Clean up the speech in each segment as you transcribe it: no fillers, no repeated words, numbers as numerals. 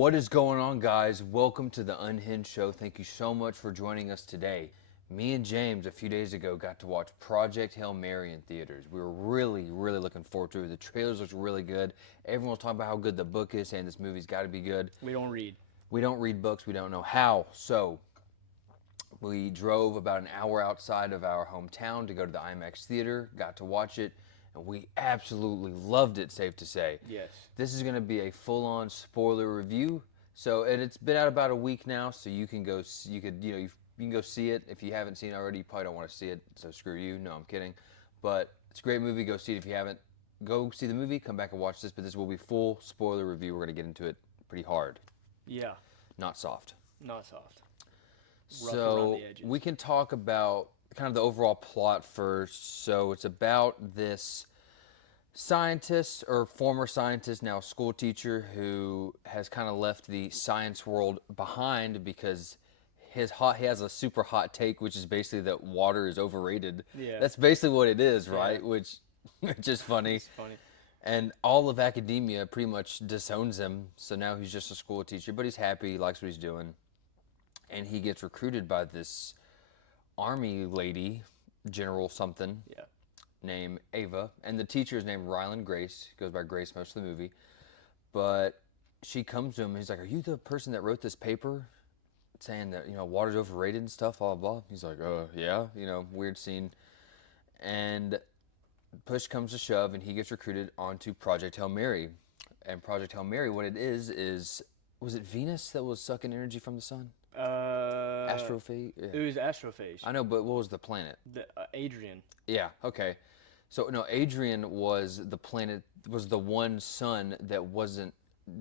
What is going on, guys? Welcome to the Unhinged show. Thank you so much for joining us today. Me and James, a few days ago, got to watch Project Hail Mary in theaters. We were really looking forward to it. The trailers looked really good. Everyone was talking about how good the book is, saying this movie's got to be good. We don't read. We don't read books. We don't know how. So we drove about an hour outside of our hometown to go to the IMAX theater, got to watch it, and we absolutely loved it, safe to say. Yes. This is going to be a full-on spoiler review. So, and it's been out about a week now, so you can go, you can go see it. If you haven't seen it already, you probably don't want to see it, so screw you. No, I'm kidding. But it's a great movie. Go see it if you haven't. Go see the movie, come back and watch this, but this will be full spoiler review. We're going to get into it pretty hard, Yeah. not soft. Not soft. Rough around So the edges. we can talk about kind of the overall plot first. So it's about this scientist or former scientist, now school teacher, who has kind of left the science world behind because he has a super hot take, which is basically that water is overrated. Yeah. That's basically what it is, right? Yeah. Which is funny. It's funny. And all of academia pretty much disowns him. So now he's just a school teacher, but he's happy, he likes what he's doing. And he gets recruited by this army lady, General something, Yeah. named Ava. And the teacher is named Ryland Grace. Goes by Grace most of the movie. But she comes to him and he's like, "Are you the person that wrote this paper saying that, water's overrated and stuff, blah, blah, blah?" He's like, yeah, weird scene. And push comes to shove and he gets recruited onto Project Hail Mary. And Project Hail Mary, what it is, was it Venus that was sucking energy from the sun? Astrophage? It was astrophage. I know, but what was the planet? Adrian. Yeah, okay. So, no, Adrian was the planet, was the one sun that wasn't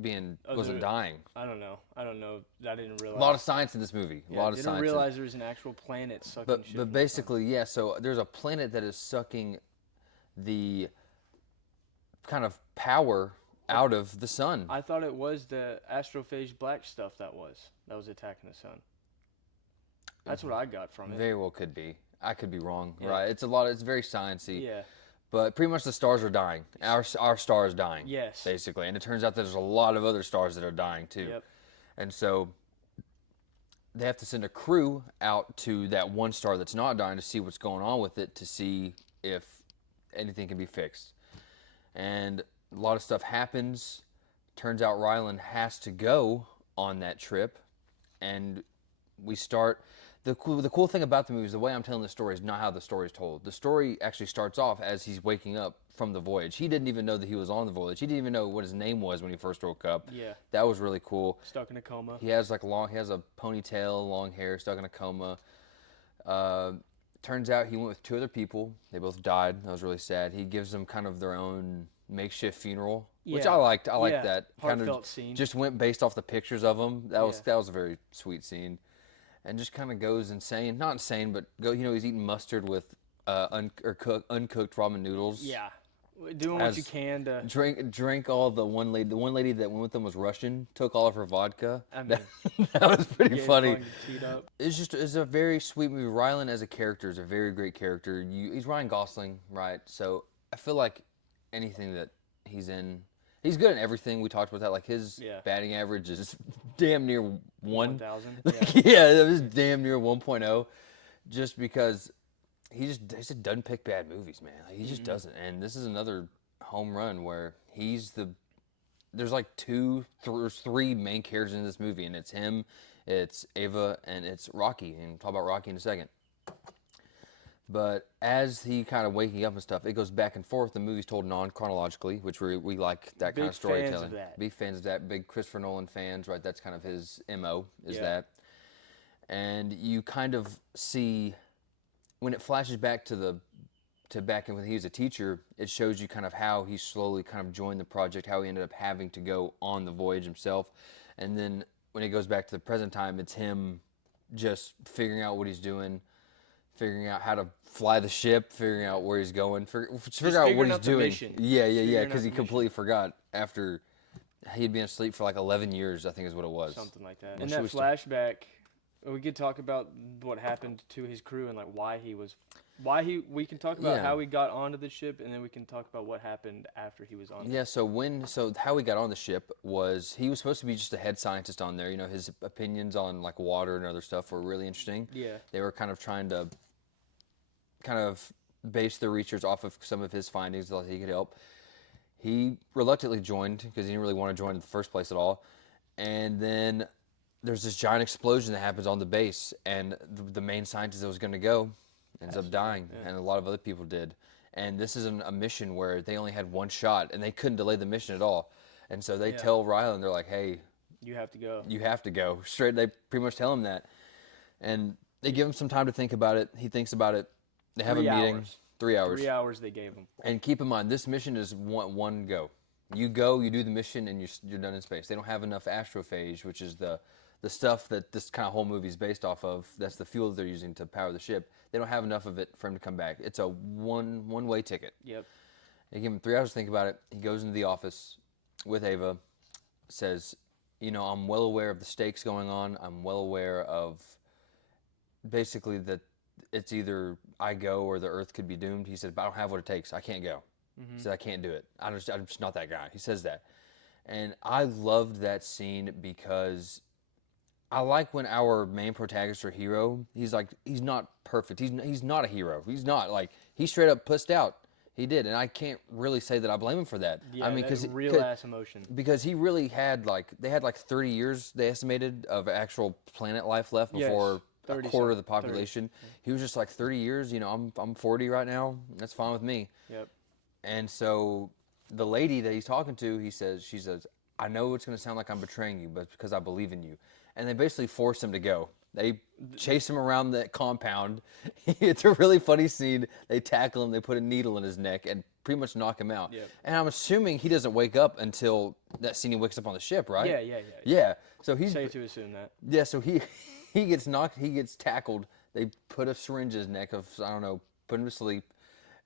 dying. I don't know. I didn't realize. A lot of science in this movie. Yeah, A lot of didn't science. realize there was an actual planet sucking But shit from the basically, yeah, so there's a planet that is sucking the kind of power out of the sun. sun. I thought it was the astrophage black stuff that was attacking the sun. That's what I got from it. Very well could be. I could be wrong, Yeah. right? It's very sciencey. Yeah. But pretty much the stars are dying. Our star is dying. Yes. Basically. And it turns out there's a lot of other stars that are dying too. Yep. And so they have to send a crew out to that one star that's not dying to see what's going on with it, to see if anything can be fixed. And a lot of stuff happens. Turns out Ryland has to go on that trip. And we start... The cool thing about the movie is the way I'm telling the story is not how the story is told. The story actually starts off as he's waking up from the voyage. He didn't even know that he was on the voyage. He didn't even know what his name was when he first woke up. Yeah. That was really cool. Stuck in a coma. He has a ponytail, long hair, stuck in a coma. Turns out he went with two other people. They both died. That was really sad. He gives them kind of their own makeshift funeral, which Yeah. I liked. I liked Yeah. that. Heartfelt scene. Just went based off the pictures of them. That was Yeah. a very sweet scene. And just kind of goes insane. Not insane, but he's eating mustard with uncooked ramen noodles. Yeah. Doing what you can to... Drink all the one lady. The one lady that went with them was Russian. Took all of her vodka. I mean, that was pretty getting funny. fucking teed up. It's a very sweet movie. Ryland as a character is a very great character. He's Ryan Gosling, right? So I feel like anything that he's in, he's good in everything. We talked about that. Like his batting average is damn near 1,000. Yeah, it was damn near 1.0, just because he just doesn't pick bad movies, man. Like, he just doesn't. And this is another home run where there's like three main characters in this movie, and it's him, it's Ava, and it's Rocky. And we'll talk about Rocky in a second. But as he kind of waking up and stuff, it goes back and forth. The movie's told non-chronologically, which we like that kind of storytelling. Big fans of that. Big fans of that. Big Christopher Nolan fans, right? That's kind of his MO, is Yeah. that. And you kind of see, when it flashes back to back when he was a teacher, it shows you kind of how he slowly kind of joined the project, how he ended up having to go on the voyage himself. And then when it goes back to the present time, it's him just figuring out what he's doing, figuring out how to fly the ship, figuring out where he's going, figuring out what he's doing. Yeah, because he completely forgot after he had been asleep for like 11 years, I think is what it was. Something like that. When And she that was flashback, We could talk about what happened to his crew and like we can talk about Yeah. how he got onto the ship, and then we can talk about what happened after he was on Yeah, there. so how he got on the ship was he was supposed to be just a head scientist on there. You know, his opinions on like water and other stuff were really interesting. Yeah. They were kind of trying to kind of base their research off of some of his findings that he could help. He reluctantly joined because he didn't really want to join in the first place at all. And then there's this giant explosion that happens on the base, and the main scientist that was going to go ends up Passed away, dying, yeah. and a lot of other people did. And this is a mission where they only had one shot, and they couldn't delay the mission at all. And so they Yeah. tell Rylan, they're like, "Hey, You have to go. you have to go." Straight, they pretty much tell him that, and they give him some time to think about it. He thinks about it. They have a 3 meeting, hours. 3 hours. 3 hours they gave him. And keep in mind, this mission is one go. You go, you do the mission, and you're done in space. They don't have enough astrophage, which is the stuff that this kind of whole movie is based off of. That's the fuel that they're using to power the ship. They don't have enough of it for him to come back. It's a one way ticket. Yep. They give him 3 hours to think about it. He goes into the office with Ava, says, "You know, I'm well aware of the stakes going on. I'm well aware of basically that it's either I go or the Earth could be doomed." He said, "But I don't have what it takes. I can't go." He said, "I can't do it. I'm just not that guy." He says that. And I loved that scene because I like when our main protagonist or hero, he's like, he's not perfect. He's not a hero. He's not like, he straight up pussed out. He did. And I can't really say that I blame him for that. Yeah, I mean, that because real ass emotion. he really had like, they had like 30 years, they estimated, of actual planet life left Yes, before a 30 quarter of the some- 30. population. He was just like 30 years, you know, I'm 40 right now. That's fine with me. Yep. And so the lady that he's talking to, she says, "I know it's going to sound like I'm betraying you, but it's because I believe in you." And they basically force him to go. They chase him around the compound. It's a really funny scene. They tackle him, they put a needle in his neck and pretty much knock him out. Yep. And I'm assuming he doesn't wake up until that scene he wakes up on the ship, right? Yeah. Yeah. So he's Safe to assume that. yeah, so he gets knocked, he gets tackled. They put a syringe in his neck of, I don't know, put him to sleep.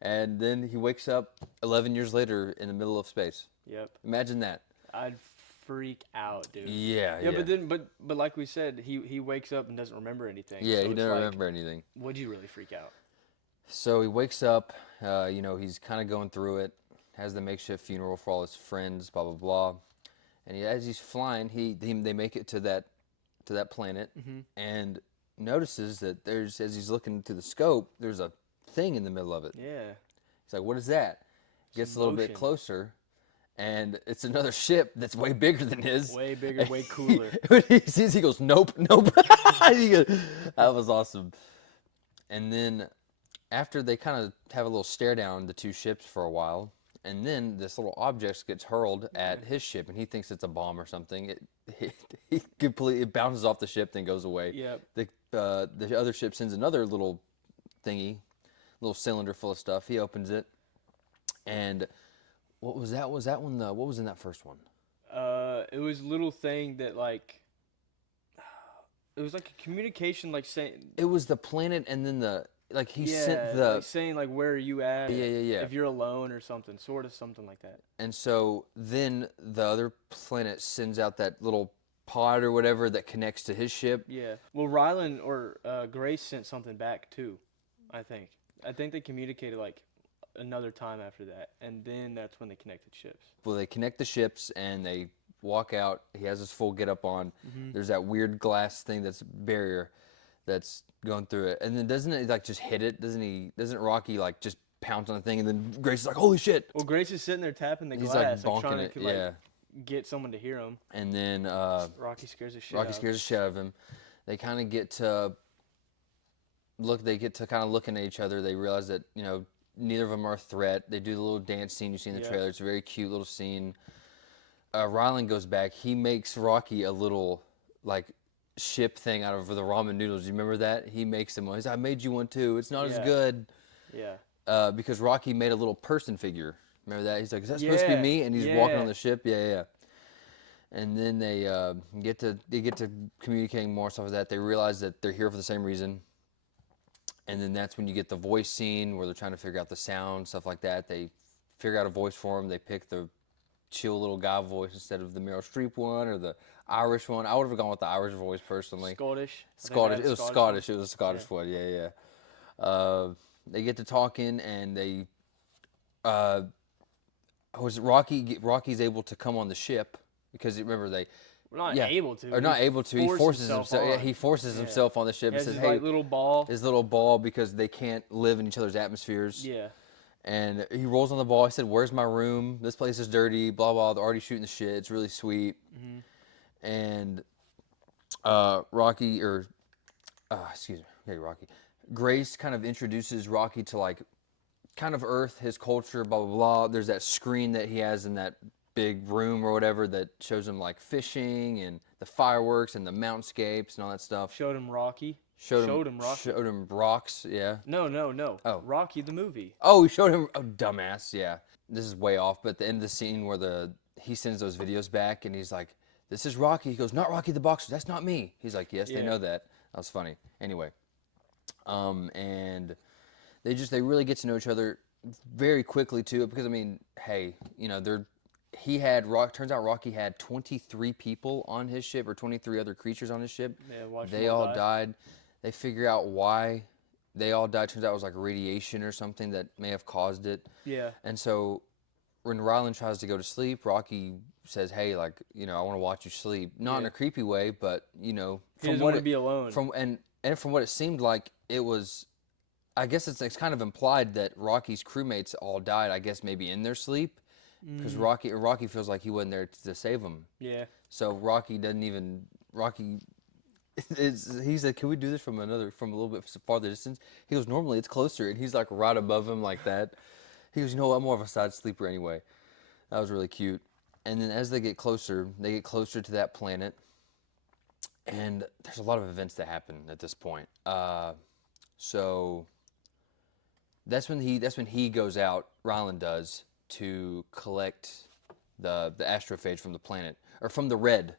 And then he wakes up 11 years later in the middle of space. Yep. Imagine that. I'd freak out, dude. Yeah, Yeah, but like we said, he wakes up and doesn't remember anything. Yeah, so he it's doesn't like, remember anything. Would you really freak out? So he wakes up, you know, he's kind of going through it, has the makeshift funeral for all his friends, blah, blah, blah. And as he's flying, they make it to that planet and notices that there's, as he's looking through the scope, there's a thing in the middle of it. Yeah. He's like, "What is that?" Gets Some a little bit motion. closer, and it's another ship that's way bigger than his. Way bigger, way cooler. When he sees, he goes, "Nope, nope." That was awesome. And then after they kind of have a little stare down the two ships for a while, and then this little object gets hurled at his ship, and he thinks it's a bomb or something. He completely it bounces off the ship, then goes away. Yep. The other ship sends another little thingy, little cylinder full of stuff. He opens it, and what was that? Was that one the what was in that first one? It was a little thing that like, it was like a communication, like saying. It was the planet, and then he Yeah, sent the like saying like where are you at? Yeah. If you're alone or something, sort of something like that. And so then the other planet sends out that little pod or whatever that connects to his ship. Yeah. Well, Rylan or Grace sent something back too. I think. I think they communicated like another time after that, and then that's when they connected ships. Well, they connect the ships and they walk out. He has his full get up on. There's that weird glass thing that's barrier that's going through it. And then doesn't it like just hit it? Doesn't Rocky like just pounce on the thing and then Grace is like, "Holy shit." Well, Grace is sitting there tapping the He's glass, like bonking trying it. to Yeah. get someone to hear him. And then Rocky scares the shit Rocky out. scares the shit out of him. They kind of get to kind of looking at each other. They realize that, you know, neither of them are a threat. They do the little dance scene you see in the Yeah. trailer. It's a very cute little scene. Rylan goes back. He makes Rocky a little like ship thing out of the ramen noodles. You remember that? He makes them. He's like, "I made you one too. It's not as Yeah. good." Yeah. Because Rocky made a little person figure. Remember that? He's like, "Is that supposed to be Yeah, me?" And he's walking yeah. on the ship. Yeah. And then they get to communicating more stuff like that. They realize that they're here for the same reason. And then that's when you get the voice scene where they're trying to figure out the sound, stuff like that. They figure out a voice for him. They pick the chill little guy voice instead of the Meryl Streep one or the Irish one. I would have gone with the Irish voice personally. Scottish. I think I Scottish. had It was Scottish one. Scottish. It was a Scottish Yeah. one. Yeah, they get to talking, and they uh, was Rocky's able to come on the ship because remember they, We're not yeah, able to. or He not able to. He forced forces himself himself. Yeah, on. he forces Yeah. himself on the ship He and has says, his "Hey, like little ball. his little ball because they can't live in each other's atmospheres." Yeah. And he rolls on the ball. He said, "Where's my room? This place is dirty. Blah blah. They're already shooting the shit. It's really sweet." Hmm. And Rocky or excuse me, yeah, Rocky. Grace kind of introduces Rocky to like kind of Earth, his culture, blah blah blah. There's that screen that he has in that big room or whatever that shows him like fishing and the fireworks and the mountscapes and all that stuff. Showed him Rocky. Showed him Showed him Rocky. showed him rocks, yeah. No, no, no. Oh. Rocky the movie. Oh, he showed him, oh dumbass, yeah. This is way off, but at the end of the scene where he sends those videos back and he's like, "This is Rocky." He goes, "Not Rocky the boxer. That's not me." He's like, "Yes, they Yeah. know that." That was funny. Anyway, and they really get to know each other very quickly too, because I mean, hey, you know, turns out Rocky had 23 people on his ship, or 23 other creatures on his ship. Yeah, watch They them all die. died. They figure out why they all died. Turns out it was like radiation or something that may have caused it. Yeah. And so when Rylan tries to go to sleep, Rocky says, "Hey, like, you know, I want to watch you sleep." Not in Yeah. a creepy way, but you know, He doesn't want to be alone. from what it seemed like, it was. I guess it's kind of implied that Rocky's crewmates all died. I guess maybe in their sleep, because Rocky feels like he wasn't there to save them. Yeah. So Rocky. He said, "Can we do this from a little bit farther distance?" He goes, "Normally it's closer," and he's like right above him like that. He goes, "You know what? I'm more of a side sleeper anyway." That was really cute. And then as they get closer to that planet, and there's a lot of events that happen at this point. So that's when he goes out. Rylan does, to collect the astrophage from the planet, or from the red.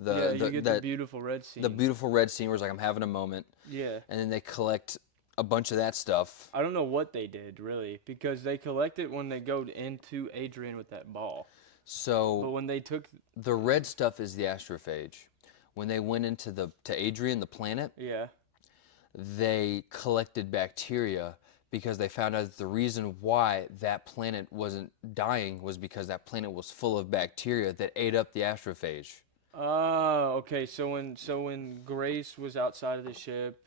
Yeah, you get the beautiful red scene. The beautiful red scene where it's like, I'm having a moment. Yeah. And then they collect a bunch of that stuff. I don't know what they did really, because they collect it when they go into Adrian with that ball. But So when they took, the red stuff is the astrophage. When they went to Adrian, the planet, yeah, they collected bacteria because they found out that the reason why that planet wasn't dying was because that planet was full of bacteria that ate up the astrophage. oh, okay. So when Grace was outside of the ship,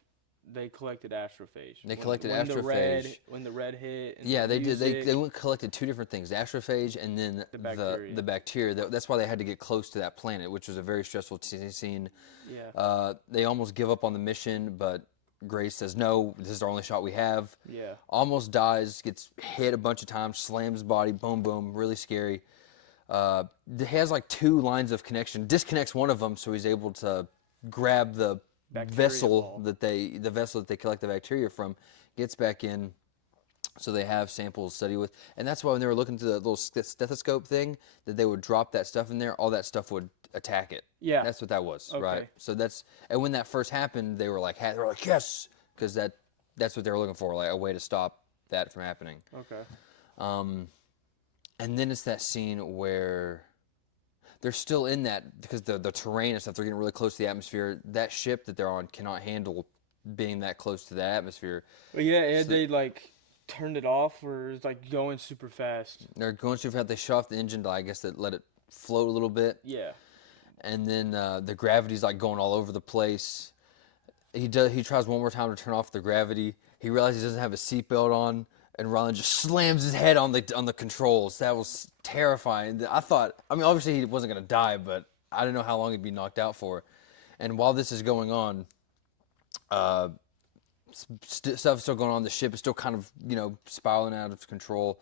they collected astrophage. They When- collected when astrophage. When the red hit. And Yeah, the they did. music, They went and collected two different things: astrophage and then The bacteria. the bacteria. That's why they had to get close to that planet, which was a very stressful scene. Yeah. They almost give up on the mission, but Grace says, "No, this is our only shot we have." Yeah. Almost dies, gets hit a bunch of times, slams his body, boom, boom, really scary. He has like two lines of connection. Disconnects one of them, so he's able to grab the Bacteria vessel ball. the vessel that they collect the bacteria from. Gets back in, so they have samples to study with, and that's why when they were looking through the little stethoscope thing, that they would drop that stuff in there, all that stuff would attack it. Yeah. That's what that was, Okay. right? So and when that first happened, they were like yes, because that's what they were looking for, like a way to stop that from happening. Okay. And then it's that scene where they're still in that, because the terrain and stuff, they're getting really close to the atmosphere. That ship that they're on cannot handle being that close to the atmosphere. But yeah, So- they like turned it off, or it's like going super fast. They're going super fast. They shut off the engine to, I guess, that let it float a little bit. Yeah. And then the gravity's like going all over the place. He tries one more time to turn off the gravity. He realizes he doesn't have a seatbelt on, and Rylan just slams his head on the controls. That was terrifying. I mean, obviously he wasn't gonna die, but I didn't know how long he'd be knocked out for. And while this is going on, stuff is still going on. The ship is still kind of, spiraling out of control.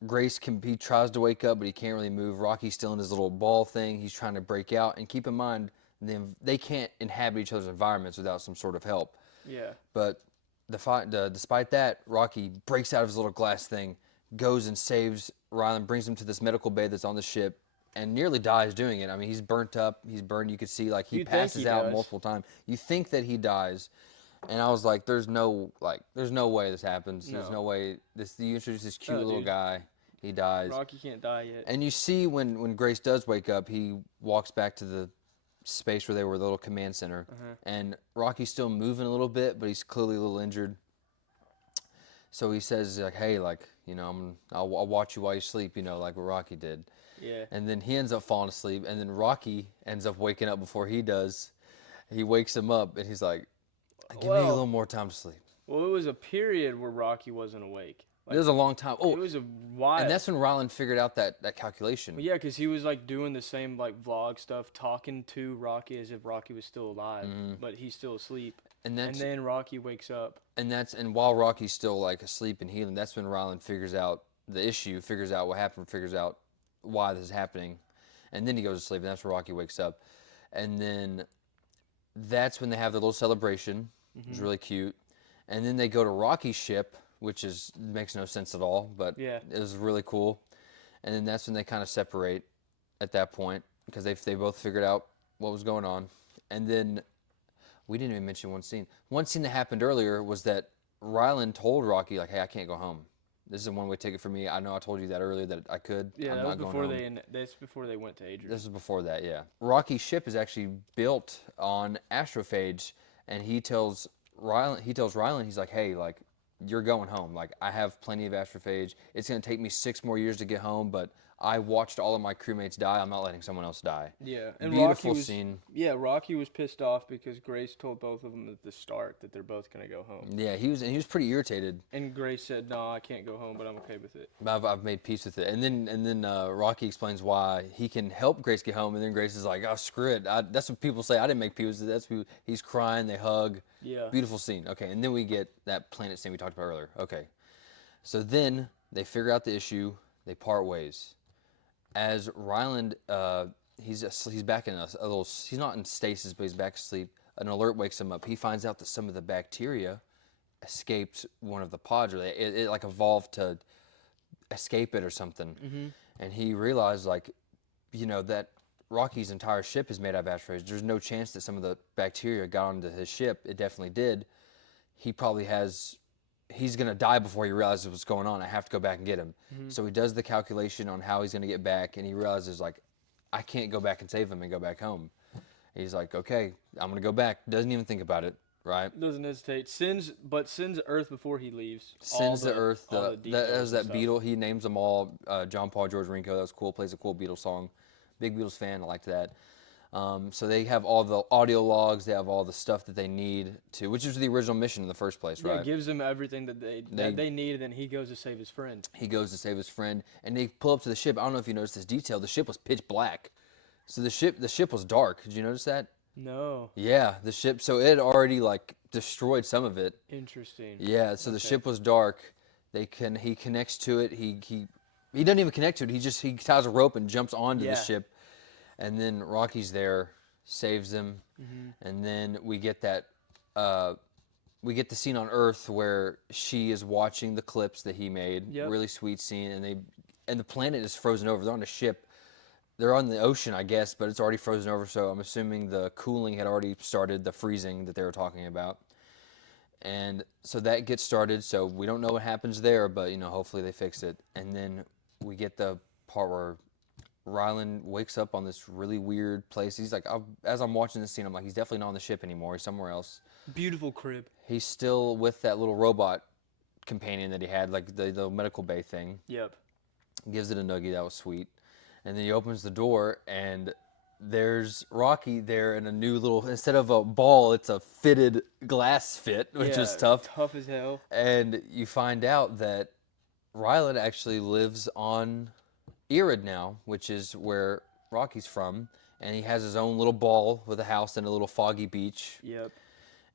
He tries to wake up, but he can't really move. Rocky's still in his little ball thing. He's trying to break out. And keep in mind, they can't inhabit each other's environments without some sort of help. Yeah. But despite that, Rocky breaks out of his little glass thing, goes and saves Rylan, brings him to this medical bay that's on the ship, and nearly dies doing it. I mean, he's burnt up. He's burned. You could see, like, he You'd think passes he out does. multiple times. You think that he dies. And I was like, there's no way this happens. There's No. no way. You introduce this cute No, little dude. guy. He dies. Rocky can't die yet. And you see when Grace does wake up, he walks back to the space where they were, the little command center. Uh-huh. And Rocky's still moving a little bit, but he's clearly a little injured. So he says, like, hey, like, I'll watch you while you sleep, like what Rocky did. Yeah. And then he ends up falling asleep, and then Rocky ends up waking up before he does. He wakes him up, and he's like, give me a little more time to sleep. Well, it was a period where Rocky wasn't awake. It was a long time. Oh, it was a while. and that's when Ryland figured out that calculation. Well, yeah, because he was like doing the same like vlog stuff, talking to Rocky as if Rocky was still alive, but he's still asleep. And then Rocky wakes up. And while Rocky's still like asleep and healing, that's when Ryland figures out the issue, figures out what happened, figures out why this is happening, and then he goes to sleep, and that's where Rocky wakes up, and then that's when they have the little celebration. It's really cute, and then they go to Rocky's ship, which makes no sense at all, but it was really cool, and then that's when they kind of separate at that point because they both figured out what was going on, and then we didn't even mention one scene. One scene that happened earlier was that Ryland told Rocky, like, hey, I can't go home. This is a one-way ticket for me. I know I told you that earlier that I could. Yeah, I'm that was not before going home. that's before they went to Adrian. This was before that, yeah. Rocky's ship is actually built on astrophage, and he tells Ryland, he's like, hey, like, you're going home. Like, I have plenty of astrophage. It's going to take me 6 more years to get home, but I watched all of my crewmates die. I'm not letting someone else die. Yeah, and Beautiful scene. Yeah, Rocky was pissed off because Grace told both of them at the start that they're both gonna go home. Yeah, he was pretty irritated. And Grace said, "No, I can't go home, but I'm okay with it." I've made peace with it. And then Rocky explains why he can help Grace get home, and then Grace is like, oh, screw it. That's what people say. I didn't make peace with it. He's crying. They hug. Yeah. Beautiful scene. Okay, and then we get that planet scene we talked about earlier. Okay, so then they figure out the issue. They part ways. As Ryland, he's back in a little. He's not in stasis, but he's back asleep. An alert wakes him up. He finds out that some of the bacteria escaped one of the pods, or it like evolved to escape it or something. And he realized, like, that Rocky's entire ship is made out of astrophage. There's no chance that some of the bacteria got onto his ship. It definitely did. He probably has. He's going to die before he realizes what's going on. I have to go back and get him. So he does the calculation on how he's going to get back, and he realizes, like, I can't go back and save him and go back home. He's like, okay, I'm going to go back. Doesn't even think about it, right? Doesn't hesitate. Sends Earth before he leaves. Sends the Earth. That Beatle. He names them all. John Paul, George Ringo. That was cool. Plays a cool Beatles song. Big Beatles fan. I liked that. So they have all the audio logs. They have all the stuff that they need to, which is the original mission in the first place, right? Yeah, gives them everything that they need, and then he goes to save his friend. He goes to save his friend, and they pull up to the ship. I don't know if you noticed this detail. The ship was pitch black, so the ship was dark. Did you notice that? No. Yeah, the ship. So it had already like destroyed some of it. Interesting. Yeah, so the ship was dark. He connects to it. He doesn't even connect to it. He ties a rope and jumps onto the ship. And then Rocky's there, saves him, and then we get that. We get the scene on Earth where she is watching the clips that he made. Yep. Really sweet scene, and the planet is frozen over. They're on a ship. They're on the ocean, I guess, but it's already frozen over. So I'm assuming the cooling had already started, the freezing that they were talking about. And so that gets started. So we don't know what happens there, but hopefully they fix it. And then we get the part where Ryland wakes up on this really weird place. He's like, as I'm watching this scene, I'm like, he's definitely not on the ship anymore. He's somewhere else. Beautiful crib. He's still with that little robot companion that he had, like the medical bay thing. Yep. Gives it a nuggie. That was sweet. And then he opens the door, and there's Rocky there in a new little, instead of a ball, it's a fitted glass fit, which is tough. Tough as hell. And you find out that Ryland actually lives on Irid now, which is where Rocky's from, and he has his own little ball with a house and a little foggy beach. Yep.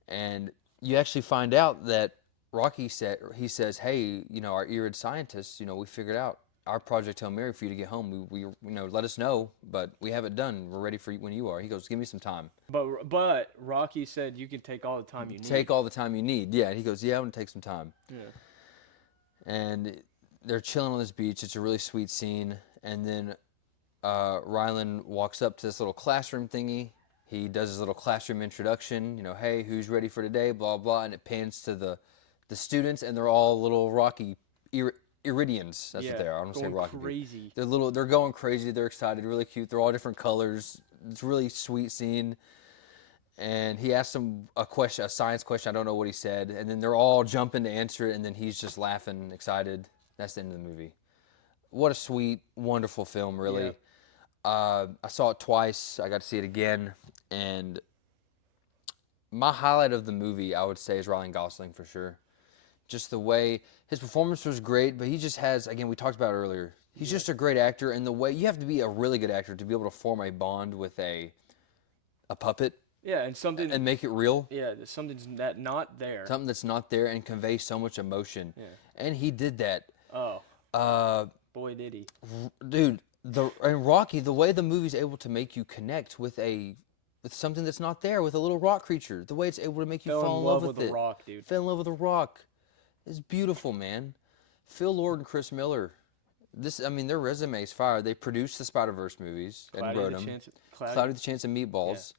And you actually find out that Rocky says, hey, our Irid scientists, we figured out our Project Hail Mary for you to get home. We let us know, but we have it done. We're ready for you when you are. He goes, give me some time. But Rocky said you can take all the time you need. Take all the time you need. Yeah. And he goes, yeah, I'm gonna take some time. Yeah. And they're chilling on this beach. It's a really sweet scene. And then Ryland walks up to this little classroom thingy. He does his little classroom introduction. Hey, who's ready for today? Blah blah. And it pans to the students, and they're all little Rocky Iridians. That's what Yeah, they are. I don't say going rocky people. crazy. They're little. They're going crazy. They're excited. Really cute. They're all different colors. It's a really sweet scene. And he asked them a question, a science question. I don't know what he said. And then they're all jumping to answer it. And then he's just laughing, excited. That's the end of the movie. What a sweet, wonderful film, Yeah. really. I saw it twice. I got to see it again. And my highlight of the movie, I would say, is Ryan Gosling for sure. Just the way his performance was great, but he just has, again, we talked about it earlier. He's just a great actor. And the way you have to be a really good actor to be able to form a bond with a puppet Yeah, and something. and make it real. Yeah, something's that not there. Something that's not there and convey so much emotion. Yeah. And he did that. Oh, Uh, boy, did he. dude, and Rocky, the way the movie's able to make you connect with something that's not there, with a little rock creature, the way it's able to make you Fell fall in in love love with with the it. Rock, dude. Fell in love with a rock. It's beautiful, man. Phil Lord and Chris Miller. Their resume's fire. They produced the Spider-Verse movies and wrote them. Cloudy with the Chance of Meatballs,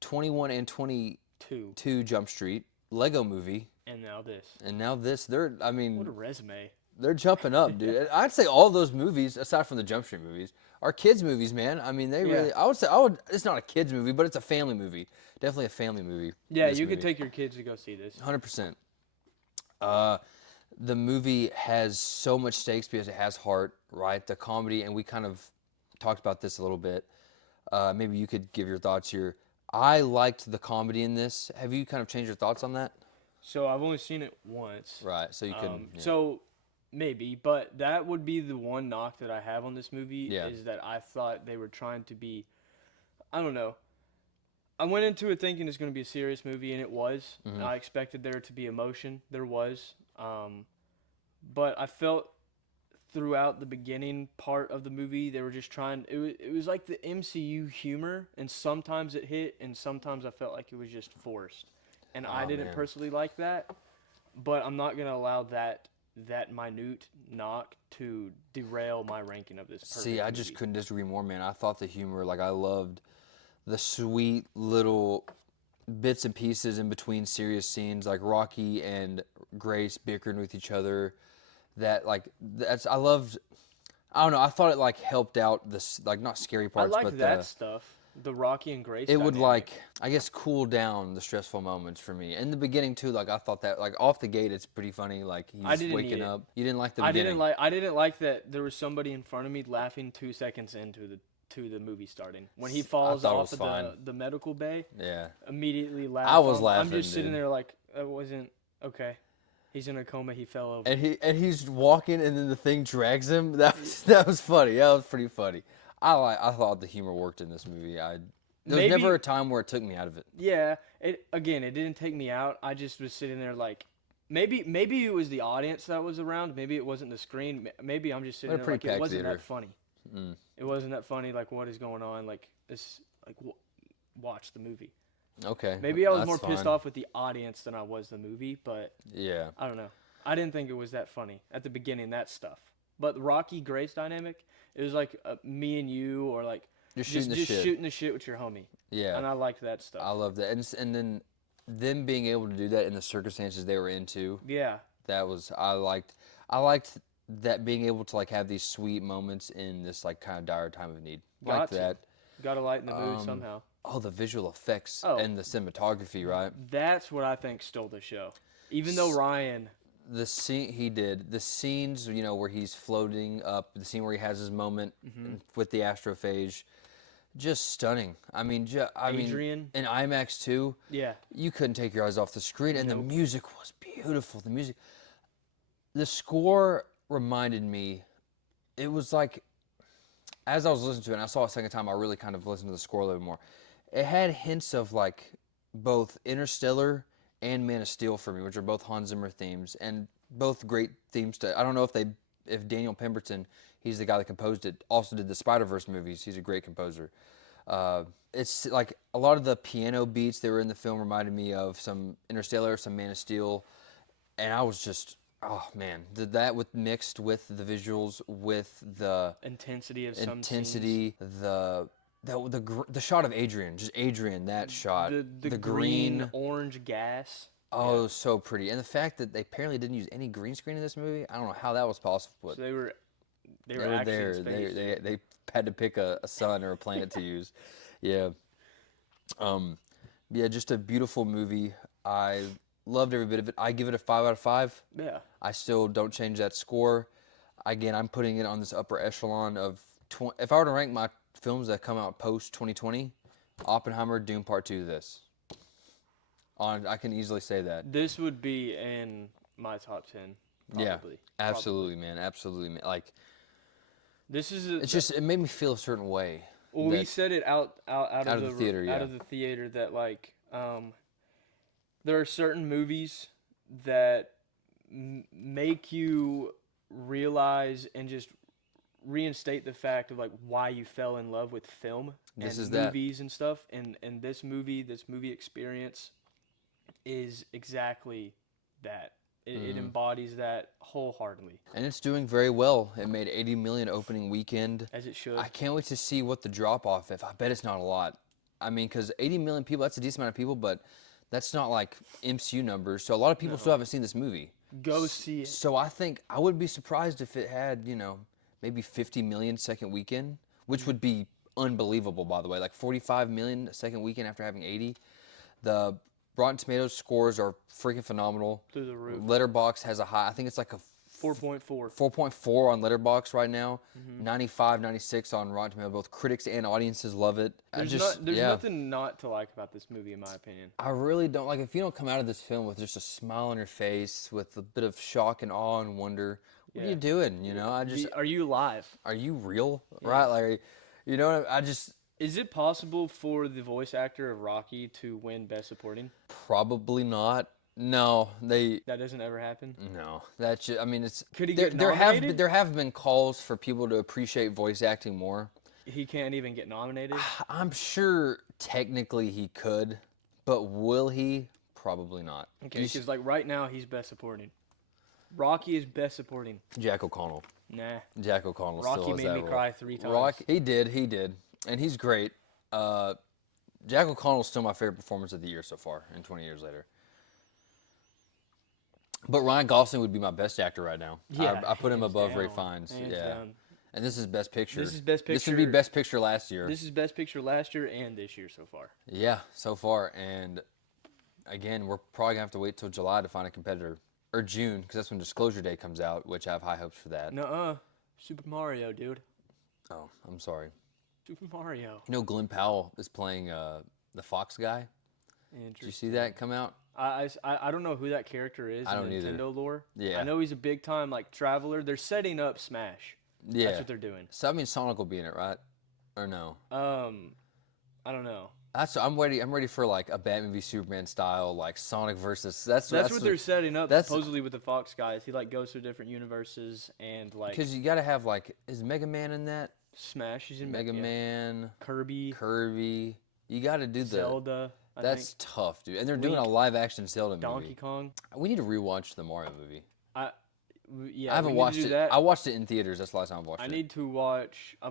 21 and 22 Two. Jump Street, Lego Movie, And now this. and now this. What a resume. They're jumping up, dude. I'd say all those movies, aside from the Jump Street movies, are kids' movies, man. I mean, they really. It's not a kids' movie, but it's a family movie. Definitely a family movie. Yeah, this you could movie. take your kids to go see this. 100%. The movie has so much stakes because it has heart, right? The comedy, and we kind of talked about this a little bit. Maybe you could give your thoughts here. I liked the comedy in this. Have you kind of changed your thoughts on that? So I've only seen it once. Right. So you couldn't. Yeah. So maybe, but that would be the one knock that I have on this movie Yeah. is that I thought they were trying to be. I don't know. I went into it thinking it's going to be a serious movie, and it was. Mm-hmm. I expected there to be emotion. There was. But I felt throughout the beginning part of the movie, they were just trying. It was like the MCU humor, and sometimes it hit, and sometimes I felt like it was just forced. And I didn't man. personally like that, but I'm not going to allow that minute knock to derail my ranking of this. See, I just movie. couldn't disagree more, man. I thought the humor, I loved the sweet little bits and pieces in between serious scenes, like Rocky and Grace bickering with each other. I loved. I don't know. I thought it helped out this not scary I parts, liked but that stuff. The Rocky and Grace. it would dynamic. I guess cool down the stressful moments for me. In the beginning too, I thought that off the gate it's pretty funny. He's didn't waking need it. up. You didn't like the I beginning. didn't like that there was somebody in front of me laughing 2 seconds into the movie starting. When he falls thought it off was of fine. the medical bay, Yeah. immediately laugh. I was I'm laughing, just sitting dude. there like that wasn't okay. He's in a coma. He fell over. And he's walking, and then the thing drags him. That was funny. That was pretty funny. I thought the humor worked in this movie. There was never a time where it took me out of it. Yeah. It didn't take me out. I just was sitting there like. Maybe it was the audience that was around. Maybe it wasn't the screen. Maybe I'm just sitting there like it wasn't that funny. It wasn't that funny. Like what is going on? Like this. Like watch the movie. Okay. Maybe I was that's more pissed fine. off with the audience than I was the movie, but Yeah. I don't know. I didn't think it was that funny at the beginning, that stuff. But the Rocky Grace dynamic, it was like me and you, or like Just shooting the just shit. shooting the shit with your homie. Yeah. And I liked that stuff. I love that. And then them being able to do that in the circumstances they were into, Yeah. that was I liked that, being able to have these sweet moments in this kind of dire time of need. Got to. That. Got to lighten the mood somehow. Oh, the visual effects Oh. and the cinematography, right? That's what I think stole the show. Even though Ryan. The scenes, where he's floating up, the scene where he has his moment with the astrophage, just stunning. Adrian. In IMAX too. Yeah. You couldn't take your eyes off the screen, and the music was beautiful. The score reminded me. It was as I was listening to it, and I saw it a second time, I really kind of listened to the score a little bit more. It had hints of both Interstellar and Man of Steel for me, which are both Hans Zimmer themes, and both great themes. I don't know if Daniel Pemberton, he's the guy that composed it, also did the Spider-Verse movies. He's a great composer. It's a lot of the piano beats that were in the film reminded me of some Interstellar, some Man of Steel, and I was just, oh man, that mixed with the visuals, with the Intensity of some intensity, the shot of Adrian, just Adrian, that shot, the green orange gas. Oh, it was so pretty. And the fact that they apparently didn't use any green screen in this movie, I don't know how that was possible, but So they were they were actually in there. space. They had to pick a sun or a planet to use. Yeah. Um, yeah, just a beautiful movie. I loved every bit of it. I give it a 5 out of 5. Yeah. I still don't change that score. Again, I'm putting it on this upper echelon of if I were to rank my films that come out post 2020, Oppenheimer, Dune Part 2, this. I can easily say that. This would be in my top 10 Yeah, probably. absolutely, man. Absolutely, man. Like, This is it's just, it made me feel a certain way. well, we said it out Out of the theater, out yeah. of the theater that like there are certain movies that make you realize and just reinstate the fact of like why you fell in love with film This and is that. movies and stuff, and this movie experience is exactly that. It embodies that wholeheartedly, And it's doing very well. It made 80 million opening weekend. as it should. I can't wait to see what the drop off is. I bet it's not a lot. I mean, because 80 million people, that's a decent amount of people, but that's not like MCU numbers. So a lot of people still haven't seen this movie. Go see it. So I think I would be surprised if it had, maybe 50 million second weekend, which would be unbelievable, by the way. Like 45 million second weekend after having 80. The Rotten Tomatoes scores are freaking phenomenal. Through the roof. Letterboxd has a high, I think it's like a 4.4. 4.4 on Letterboxd right now. 95, 96 on Rotten Tomatoes. Both critics and audiences love it. There's nothing not to like about this movie, in my opinion. I really don't like if you don't come out of this film with just a smile on your face, with a bit of shock and awe and wonder. What are you doing? Are you live? Are you real? Right? Like, I just Is it possible for the voice actor of Rocky to win Best Supporting? probably not. No, That doesn't ever happen. no. That's just, I mean, it's Could he there. get There nominated? there have been calls for people to appreciate voice acting more. He can't even get nominated. I'm sure technically he could, but will he? Probably not. Okay, because like right now he's Best Supporting. Rocky is Best Supporting. Jack O'Connell. Nah. Jack O'Connell Rocky still has made that me role. cry 3 times. Rocky, he did, and he's great. Jack O'Connell's still my favorite performance of the year so far, and 20 years later. But Ryan Gosling would be my best actor right now. Yeah, I put him hands above Ray down, Fiennes. hands Yeah. down. And this is Best Picture. This is Best This would be Picture. Best Picture last year. This is Best Picture last year and this year so far. Yeah, so far. And again, we're probably going to have to wait till July to find a competitor. Or June, because that's when Disclosure Day comes out, which I have high hopes for that. Nuh-uh. Super Mario, dude. Oh, I'm sorry. Super Mario. Glenn Powell is playing the Fox guy. Did you see that come out? I don't know who that character is I in don't either. Nintendo lore. Yeah. I know he's a big time like traveler. They're setting up Smash. Yeah. That's what they're doing. So I mean, Sonic will be in it, right? Or no? I don't know. I'm ready. I'm ready for like a Batman v Superman style, like Sonic versus. That's what they're setting up. that's- Supposedly with the Fox guys, he like goes through different universes and like Because you got to have like, is Mega Man in that? Smash. He's in Mega Man, Kirby. You got to do the. Zelda. I That's think. tough, dude. And they're doing a Link, live action Zelda Donkey movie. Kong. We need to rewatch the Mario movie. Yeah, I haven't we need watched to do it. that. I watched it in theaters. That's the last time I watched I it. need to watch. I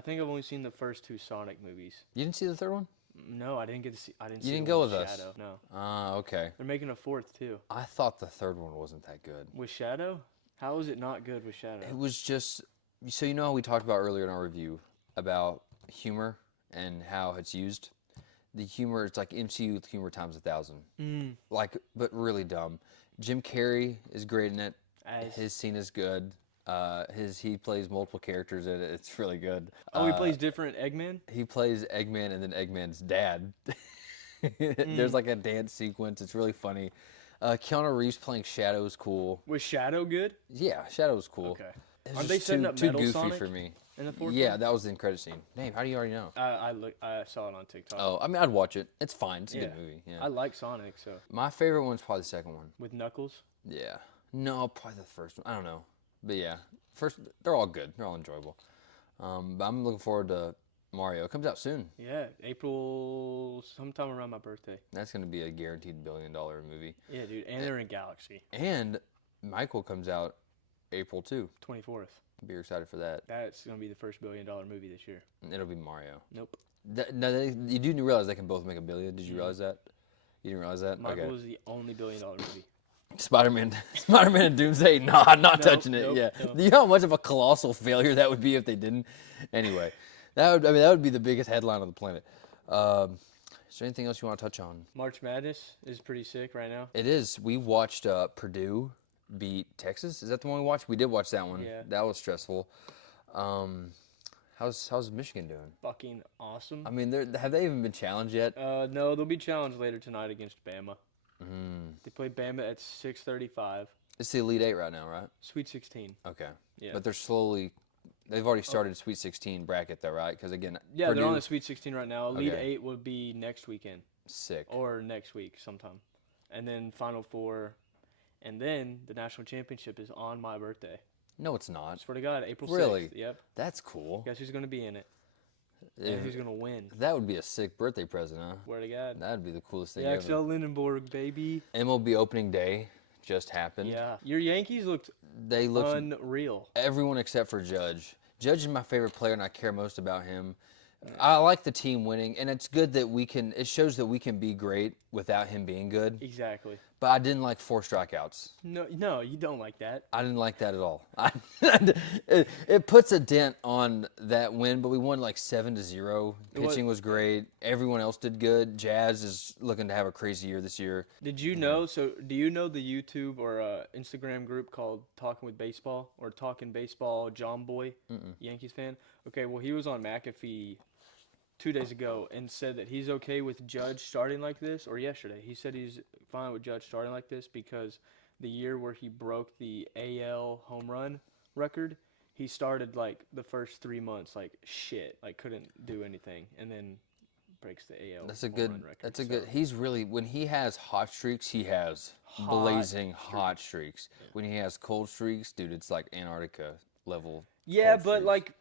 think I've only seen the first 2 Sonic movies. You didn't see the third one? No, I didn't get to see. I didn't. You see didn't the go one with us? Shadow. No, Ah, okay. they're making a 4th too. I thought the third one wasn't that good. With Shadow? How is it not good with Shadow? It was just so how we talked about earlier in our review about humor and how it's used. The humor, it's like MCU humor times 1,000. Like, but really dumb. Jim Carrey is great in it. His scene is good. He plays multiple characters in it. It's really good. Oh, he plays different Eggman? He plays Eggman and then Eggman's dad. There's like a dance sequence. It's really funny. Keanu Reeves playing Shadow is cool. Was Shadow good? Yeah, Shadow's cool. Okay. It's Aren't just they setting up too Metal goofy Sonic for me. in the 4th Yeah, one? that was the end credit scene. Damn, how do you already know? I saw it on TikTok. Oh, I mean, I'd watch it. It's fine. It's a Yeah. good movie. Yeah. I like Sonic, so. My favorite one's probably the second one. With Knuckles? Yeah. No, probably the first one. I don't know. But yeah, first, they're all good. They're all enjoyable. But I'm looking forward to Mario. It comes out soon. Yeah, April, sometime around my birthday. That's going to be a guaranteed $1 billion movie. Yeah, dude, and they're in Galaxy. And Michael comes out April 2. 24th. Be excited for that. That's going to be the first $1 billion movie this year. It'll be Mario. Nope. No, you do realize they can both make $1 billion. Did you realize that? You didn't realize that? Marvel Okay. is the only billion-dollar movie. Spider-Man, Spider-Man and Doomsday. No, I'm not Nope, touching it. nope, Yeah, no. you know how much of a colossal failure that would be if they didn't. Anyway, that would be the biggest headline on the planet. Is there anything else you want to touch on? March Madness is pretty sick right now. It is. We watched Purdue beat Texas. Is that the one we watched? We did watch that one. Yeah. That was stressful. How's Michigan doing? Fucking awesome. I mean, have they even been challenged yet? No, they'll be challenged later tonight against Bama. Mm. They play Bama at 6:35. It's the Elite Eight right now, right? Sweet 16. Okay. Yeah. But they've already started Sweet 16 bracket though, right? Because again, Yeah, Purdue, they're on the Sweet 16 right now. Elite Okay. 8 will be next weekend sick. or next week sometime. And then Final Four. And then the national championship is on my birthday. No, it's not. Swear to God, April 6th. Really? Yep. That's cool. Guess who's going to be in it? If- And who's going to win? that would be a sick birthday present, huh? Swear to God. That'd be the coolest thing The ever. XL Lindenborg, baby. MLB opening day just happened. Yeah. Your Yankees looked They looked unreal. everyone except for Judge. Judge is my favorite player, and I care most about him. I like the team winning, and it's good that it shows that we can be great without him being good. Exactly. But I didn't like 4 strikeouts. No, you don't like that. I didn't like that at all. It puts a dent on that win, but we won like 7-0. Pitching was great. Everyone else did good. Jazz is looking to have a crazy year this year. Did you know? So, do you know the YouTube or Instagram group called Talking with Baseball or Talking Baseball John Boy, Yankees fan? Okay, well, he was on McAfee 2 days ago and said that he's okay with Judge starting like this, or yesterday. He said he's fine with Judge starting like this because the year where he broke the AL home run record, he started like the first 3 months like shit, like couldn't do anything, and then breaks the AL That's a home good. run record. That's a good. He's really when he has hot streaks, he has blazing hot streaks. When he has cold streaks, dude, it's like Antarctica level. Yeah, cold but streaks. like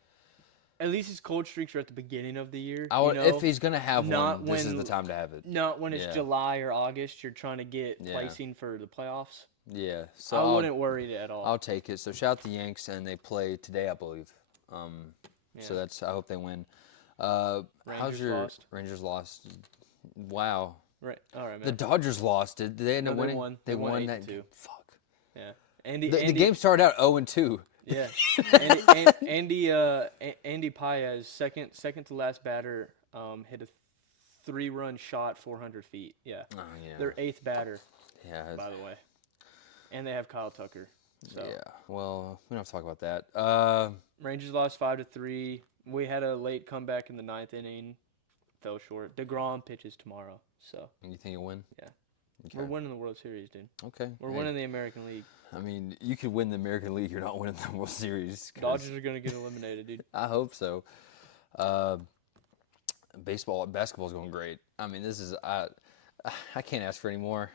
at least his cold streaks are at the beginning of the year. I would, you know? if he's gonna have Not one, this is when- the time to have it. Not when it's Yeah. July or August, you're trying to get Yeah. placing for the playoffs. Yeah, so I wouldn't worry at all. I'll take it. So shout out the Yanks, and they play today, I believe. So Yeah. I hope they win. How's Rangers your lost. Rangers lost? Wow. Right. All right, man. The Dodgers lost. Did they end up No, they winning? won. They They won won that 8-2. game. Fuck. Yeah. Andy. The game started out 0-2. Yeah. Andy Paez, second to last batter, hit a 3-run shot 400 feet. Yeah. Oh yeah. Their 8th batter, Yeah. by the way. And they have Kyle Tucker. So Yeah. Well, we don't have to talk about that. Rangers lost 5-3. We had a late comeback in the 9th inning. Fell short. DeGrom pitches tomorrow. So You think you'll win? Yeah. Okay. we're winning the World Series, dude. Okay. We're Hey, winning the American League. I mean, you could win the American League. You're not winning the World Series. 'Cause Dodgers are gonna get eliminated, dude. I hope so. Basketball's going great. I mean, this is I can't ask for any more.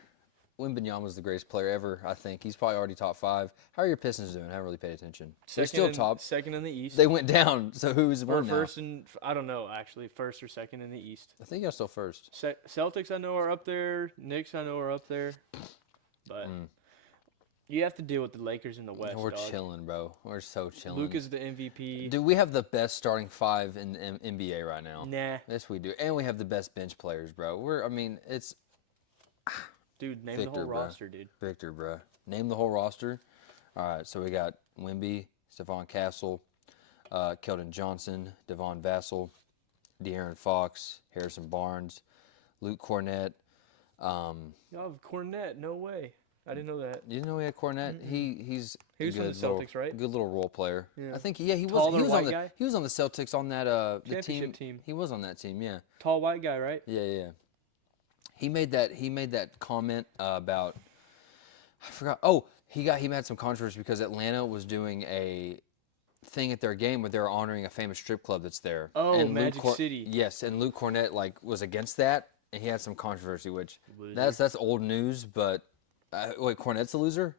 Wembanyama's the greatest player ever. I think he's probably already top 5. How are your Pistons doing? I haven't really paid attention. They're still top. Second in the East. They went down. So who's We're one now? first and I don't know actually, first or second in the East. I think you're still first. Celtics I know are up there. Knicks I know are up there, but you have to deal with the Lakers in the West. We're dog. chilling, bro. We're so chilling. Luke is the MVP. Dude, we have the best starting 5 in NBA right now. Nah, Yes, we do, and we have the best bench players, bro. It's dude, name Victor, the whole bro. roster, dude. Victor, bro. Name the whole roster. All right, so we got Wemby, Stephon Castle, Keldon Johnson, Devon Vassell, De'Aaron Fox, Harrison Barnes, Luke Cornett. Y'all have Cornette. No way. I didn't know that. You didn't know we had Cornett? He's He was a from the good little- Celtics, right? Good little role player. Yeah. I think he was. Taller He was on white the guy? he was on the Celtics on that the Championship team. He was on that team. Yeah. Tall white guy, right? Yeah. He made that comment about I forgot. Oh, he had some controversy because Atlanta was doing a thing at their game where they were honoring a famous strip club that's there. Oh, and Magic City. Yes, and Luke Cornett was against that, and he had some controversy, which Loser. that's old news. But wait, Cornett's a loser?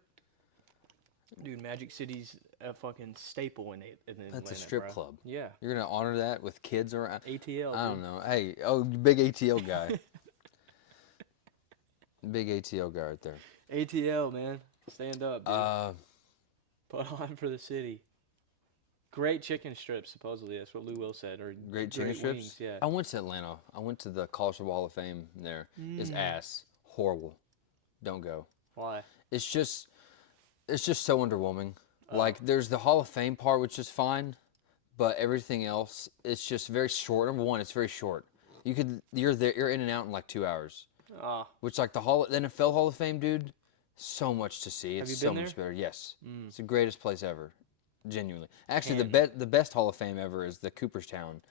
Dude, Magic City's a fucking staple in Atlanta. That's a strip bro. club. Yeah. You're gonna honor that with kids around? ATL. I don't dude. know. Hey, big ATL guy. Big ATL guy right there. ATL, man. Stand up, dude. Put on for the city. Great chicken strips, supposedly. That's what Lou Will said. Or Great chicken strips. wings, yeah. I went to Atlanta. I went to the College Football Hall of Fame there. It's ass. horrible. Don't go. Why? It's just so underwhelming. Oh. Like there's the Hall of Fame part, which is fine, but everything else, it's just very short. Number one, it's very short. You're in and out in like 2 hours. Ah. Which like the NFL Hall of Fame, dude, so much to see. Have It's you so been there? much better. Yes, Mm. it's the greatest place ever. Genuinely, actually, Canton. the best Hall of Fame ever is the Cooperstown.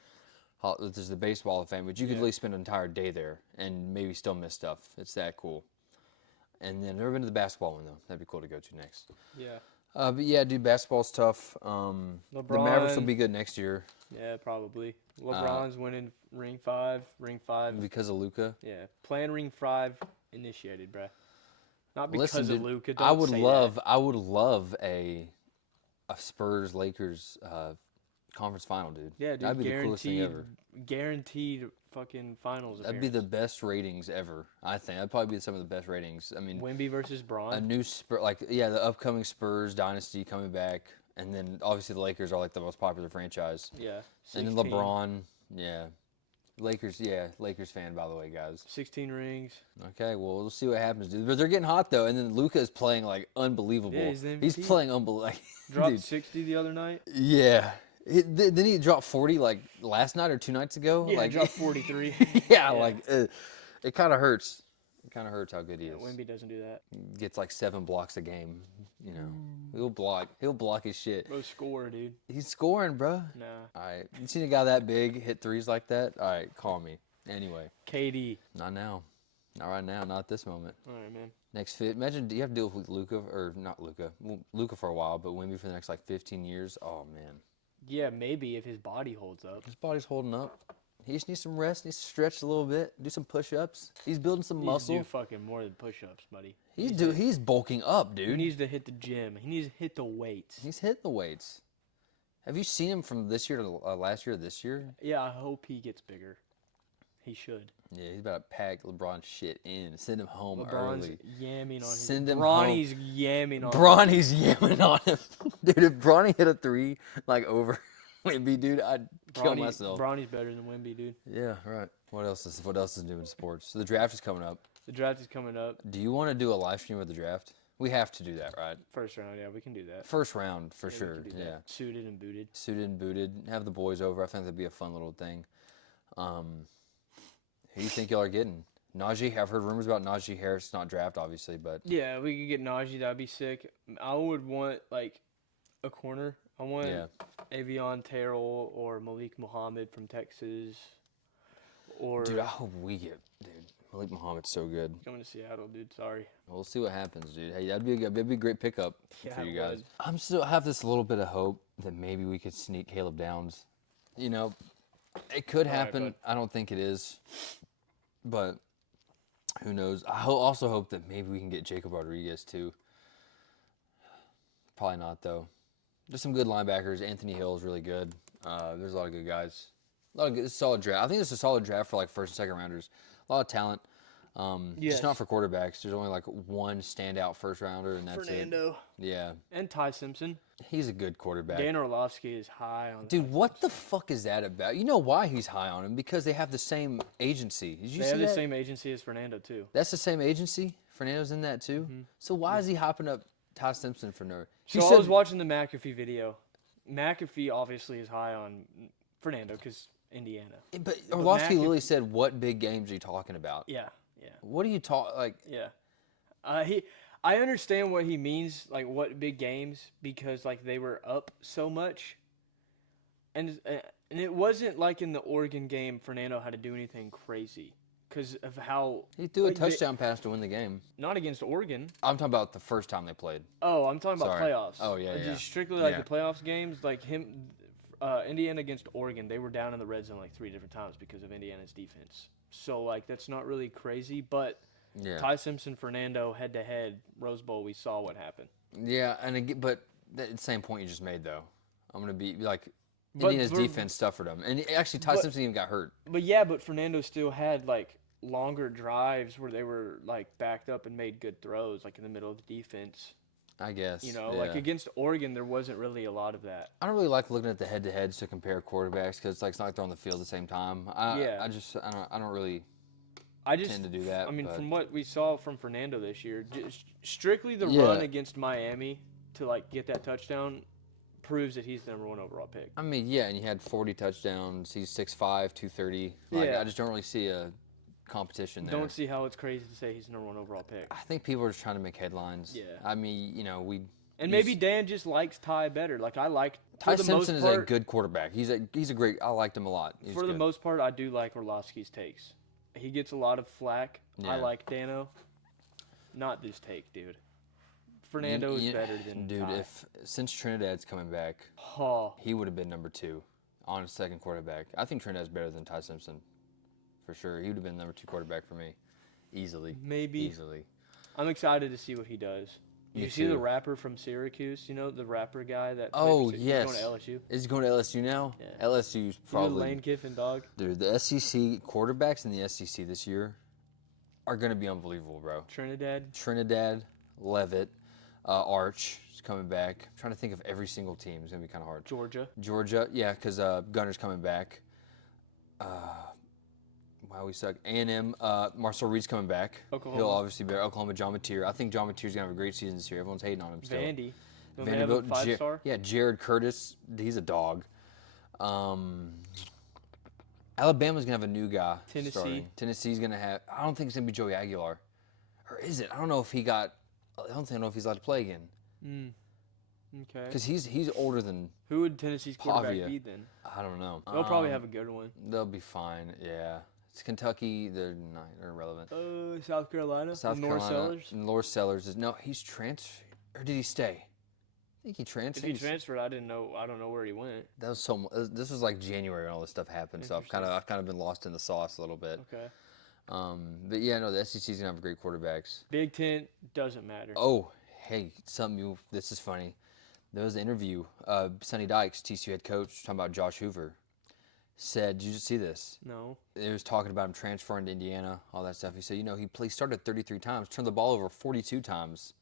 This is the baseball Hall of Fame, but you could Yeah. at least spend an entire day there and maybe still miss stuff. It's that cool. And then never been to the basketball one though. That'd be cool to go to next. Yeah. But yeah, dude, basketball's tough. The Mavericks will LeBron. be good next year Yeah, probably. LeBron's winning ring 5. Ring 5. because of Luca. Yeah. Playing ring 5 initiated, bruh. Not Listen, because of dude, Luca. I Don't would say love that. I would love a Spurs Lakers conference final, dude. Yeah, dude. That'd be the coolest thing ever. Guaranteed fucking finals That'd be the appearance. best ratings ever. I think that'd probably be some of the best ratings. I mean, Wemby versus a Braun. new the upcoming Spurs dynasty coming back, and then obviously the Lakers are like the most popular franchise, Yeah. and then 16. LeBron, yeah, Lakers, yeah, Lakers fan by the way, guys. 16 rings. Okay, well we'll see what happens, dude. But they're getting hot though, and then Luka is playing like unbelievable. Yeah, he's the He's MVP. playing unbelievable, Dropped dude. 60 the other night. Yeah. Didn't he drop 40 like last night or 2 nights ago? Yeah, like dropped 43. yeah, like it kind of hurts. It kind of hurts how good he Yeah, is. Wemby doesn't do that. Gets like 7 blocks a game. You know, he'll block his shit. Bro, score, dude. He's scoring, bro. Nah. All right, you seen a guy that big hit threes like that? All right, call me. Anyway, KD. not now, not right now, not this moment. All right, man. Next fit. Imagine, do you have to deal with Luca or not Luca? Luca for a while, but Wemby for the next like 15 years. Oh man. Yeah, maybe if his body holds up. His body's holding up. He just needs some rest. Needs to stretch a little bit. Do some push-ups. He's building some He needs to do muscle. fucking more than push-ups, buddy. He's bulking up, He dude. needs to hit the gym. He needs to hit the weights. He's hitting the weights. Have you seen him from this year to last year to this year? Yeah, I hope he gets bigger. He should. Yeah, he's about to pack LeBron shit in. Send him home LeBron's early. yamming on Send him. him Bronny's yamming on him. Bronny's yamming on him. Dude, if Bronny hit a 3 like over Wemby, dude, I'd kill myself. Bronny's better than Wemby, dude. Yeah, right. What else is new in sports? So the draft is coming up. The draft is coming up. Do you want to do a live stream of the draft? We have to do that, right? First round, yeah, we can do that. First round for Yeah, we sure. can do that. Yeah, Suited and booted. suited and booted. Have the boys over. I think that'd be a fun little thing. Who do you think y'all are getting? Najee. I've heard rumors about Najee Harris. Not draft, obviously, but Yeah, we could get Najee. That'd be sick. I would want like a corner. I want yeah. Avion Terrell or Malik Muhammad from Texas. Or Dude, I hope we get. Dude, Malik Muhammad's so good. going to Seattle, dude. Sorry. We'll see what happens, dude. Hey, that'd be a great pickup Yeah, for you it guys. would. I have this little bit of hope that maybe we could sneak Caleb Downs. You know, it could All right, happen. bud. I don't think it is, but who knows? I also hope that maybe we can get Jacob Rodriguez too. Probably not though. There's some good linebackers. Anthony Hill is really good. There's a lot of good guys. A lot of good, solid draft. I think it's a solid draft for like first and second rounders. A lot of talent. Yes. Just not for quarterbacks. There's only like one standout first rounder, and that's Fernando. it. Yeah, And Ty Simpson. he's a good quarterback. Dan Orlovsky is high on. Dude, Ty what the Simpson. fuck is that about? You know why he's high on him? Because they have the same agency. Did you They see have the that? same agency as Fernando too. That's the same agency. Fernando's in that too. So why is he hopping up Ty Simpson for no? So I was watching the McAfee video. McAfee obviously is high on Fernando because Indiana. But Orlovsky McAfee- literally said, "What big games are you talking about? Yeah, yeah, What are you talking like?" yeah. I understand what he means, like what big games, because like they were up so much, and it wasn't like in the Oregon game Fernando had to do anything crazy because of how He threw a like, they- touchdown pass to win the game. not against Oregon. I'm talking about the first time they played. Oh, I'm talking about Sorry. playoffs. Oh, yeah, yeah. Just strictly like Yeah. the playoffs games, like Indiana against Oregon, they were down in the red zone like 3 different times because of Indiana's defense. So like that's not really crazy, but Yeah. Ty Simpson, Fernando, head to head, Rose Bowl, we saw what happened. Yeah, and again, but the same point you just made though. I'm gonna be like, But Indiana's for- defense suffered them, and actually Ty But- Simpson even got hurt. But yeah, but Fernando still had like longer drives where they were like backed up and made good throws, like in the middle of the defense. I guess. You know, yeah. like against Oregon, there wasn't really a lot of that. I don't really like looking at the head-to-heads to compare quarterbacks because it's like it's not like they're on the field at the same time. I Yeah. don't really. I just, tend to do that. I mean, but from what we saw from Fernando this year, just strictly the Yeah. run against Miami to like get that touchdown proves that he's the number 1 overall pick. I mean, yeah, and he had 40 touchdowns. He's 6'5", 230. Like, Yeah. I just don't really see a competition there. Don't see how it's crazy to say he's the number 1 overall pick. I think people are just trying to make headlines. Yeah. I mean, And maybe Dan just likes Ty better. Like I like Ty for the Simpson most is a part, good quarterback. He's a great. I liked him a lot. He's for the good. most part, I do like Orlovsky's takes. He gets a lot of flack. Yeah. I like Dano. Not this take, dude. Fernando is better than dude. Ty. Since Trinidad's coming back, Oh, he would have been number 2 on a second quarterback. I think Trinidad's better than Ty Simpson, for sure. He would have been number 2 quarterback for me, easily. maybe. Easily. I'm excited to see what he does. Did Me you see too. the rapper from Syracuse? You know the rapper guy that. Oh, played for yes. He's going to LSU. Is he going to LSU now? Yeah. LSU's Probably. probably. Lane Kiffin, dog. Dude, the SEC quarterbacks in the SEC this year are going to be unbelievable, bro. Trinidad, Levitt, Arch is coming back. I'm trying to think of every single team. It's going to be kind of hard. Georgia, yeah, because Gunner's coming back. Wow, we suck. A&M, Marcel Reed's coming back. Oklahoma. He'll obviously be Oklahoma. John Mateer. I think John Mateer's going to have a great season this year. Everyone's hating on him still. Vandy. Don't they have a Vanderbilt, 5-star? yeah, Jared Curtis. He's a dog. Alabama's gonna have a new guy. Tennessee. Starting. Tennessee's gonna have. I don't think it's gonna be Joey Aguilar, or is it? I don't know if he got. I don't know if he's allowed to play again. Okay. Because he's older than. Who would Tennessee's quarterback Pavia. be then? I don't know. They'll probably have a good one. They'll be fine. Yeah. It's Kentucky. They're not. They're irrelevant. South Carolina. South North Carolina. Sellers. North Sellers is no. He's transferred, or did he stay? I think he transferred. If he transferred, I don't know where he went. That was so. This was like January when all this stuff happened, so I've kind of been lost in the sauce a little bit. Okay. But yeah, no, the SEC's gonna have great quarterbacks. Big Ten doesn't matter. Oh, hey, this is funny. There was an interview. Sonny Dykes, TCU head coach, talking about Josh Hoover. Said, did you see this? No. He was talking about him transferring to Indiana, all that stuff. He said, he started 33 times, turned the ball over 42 times.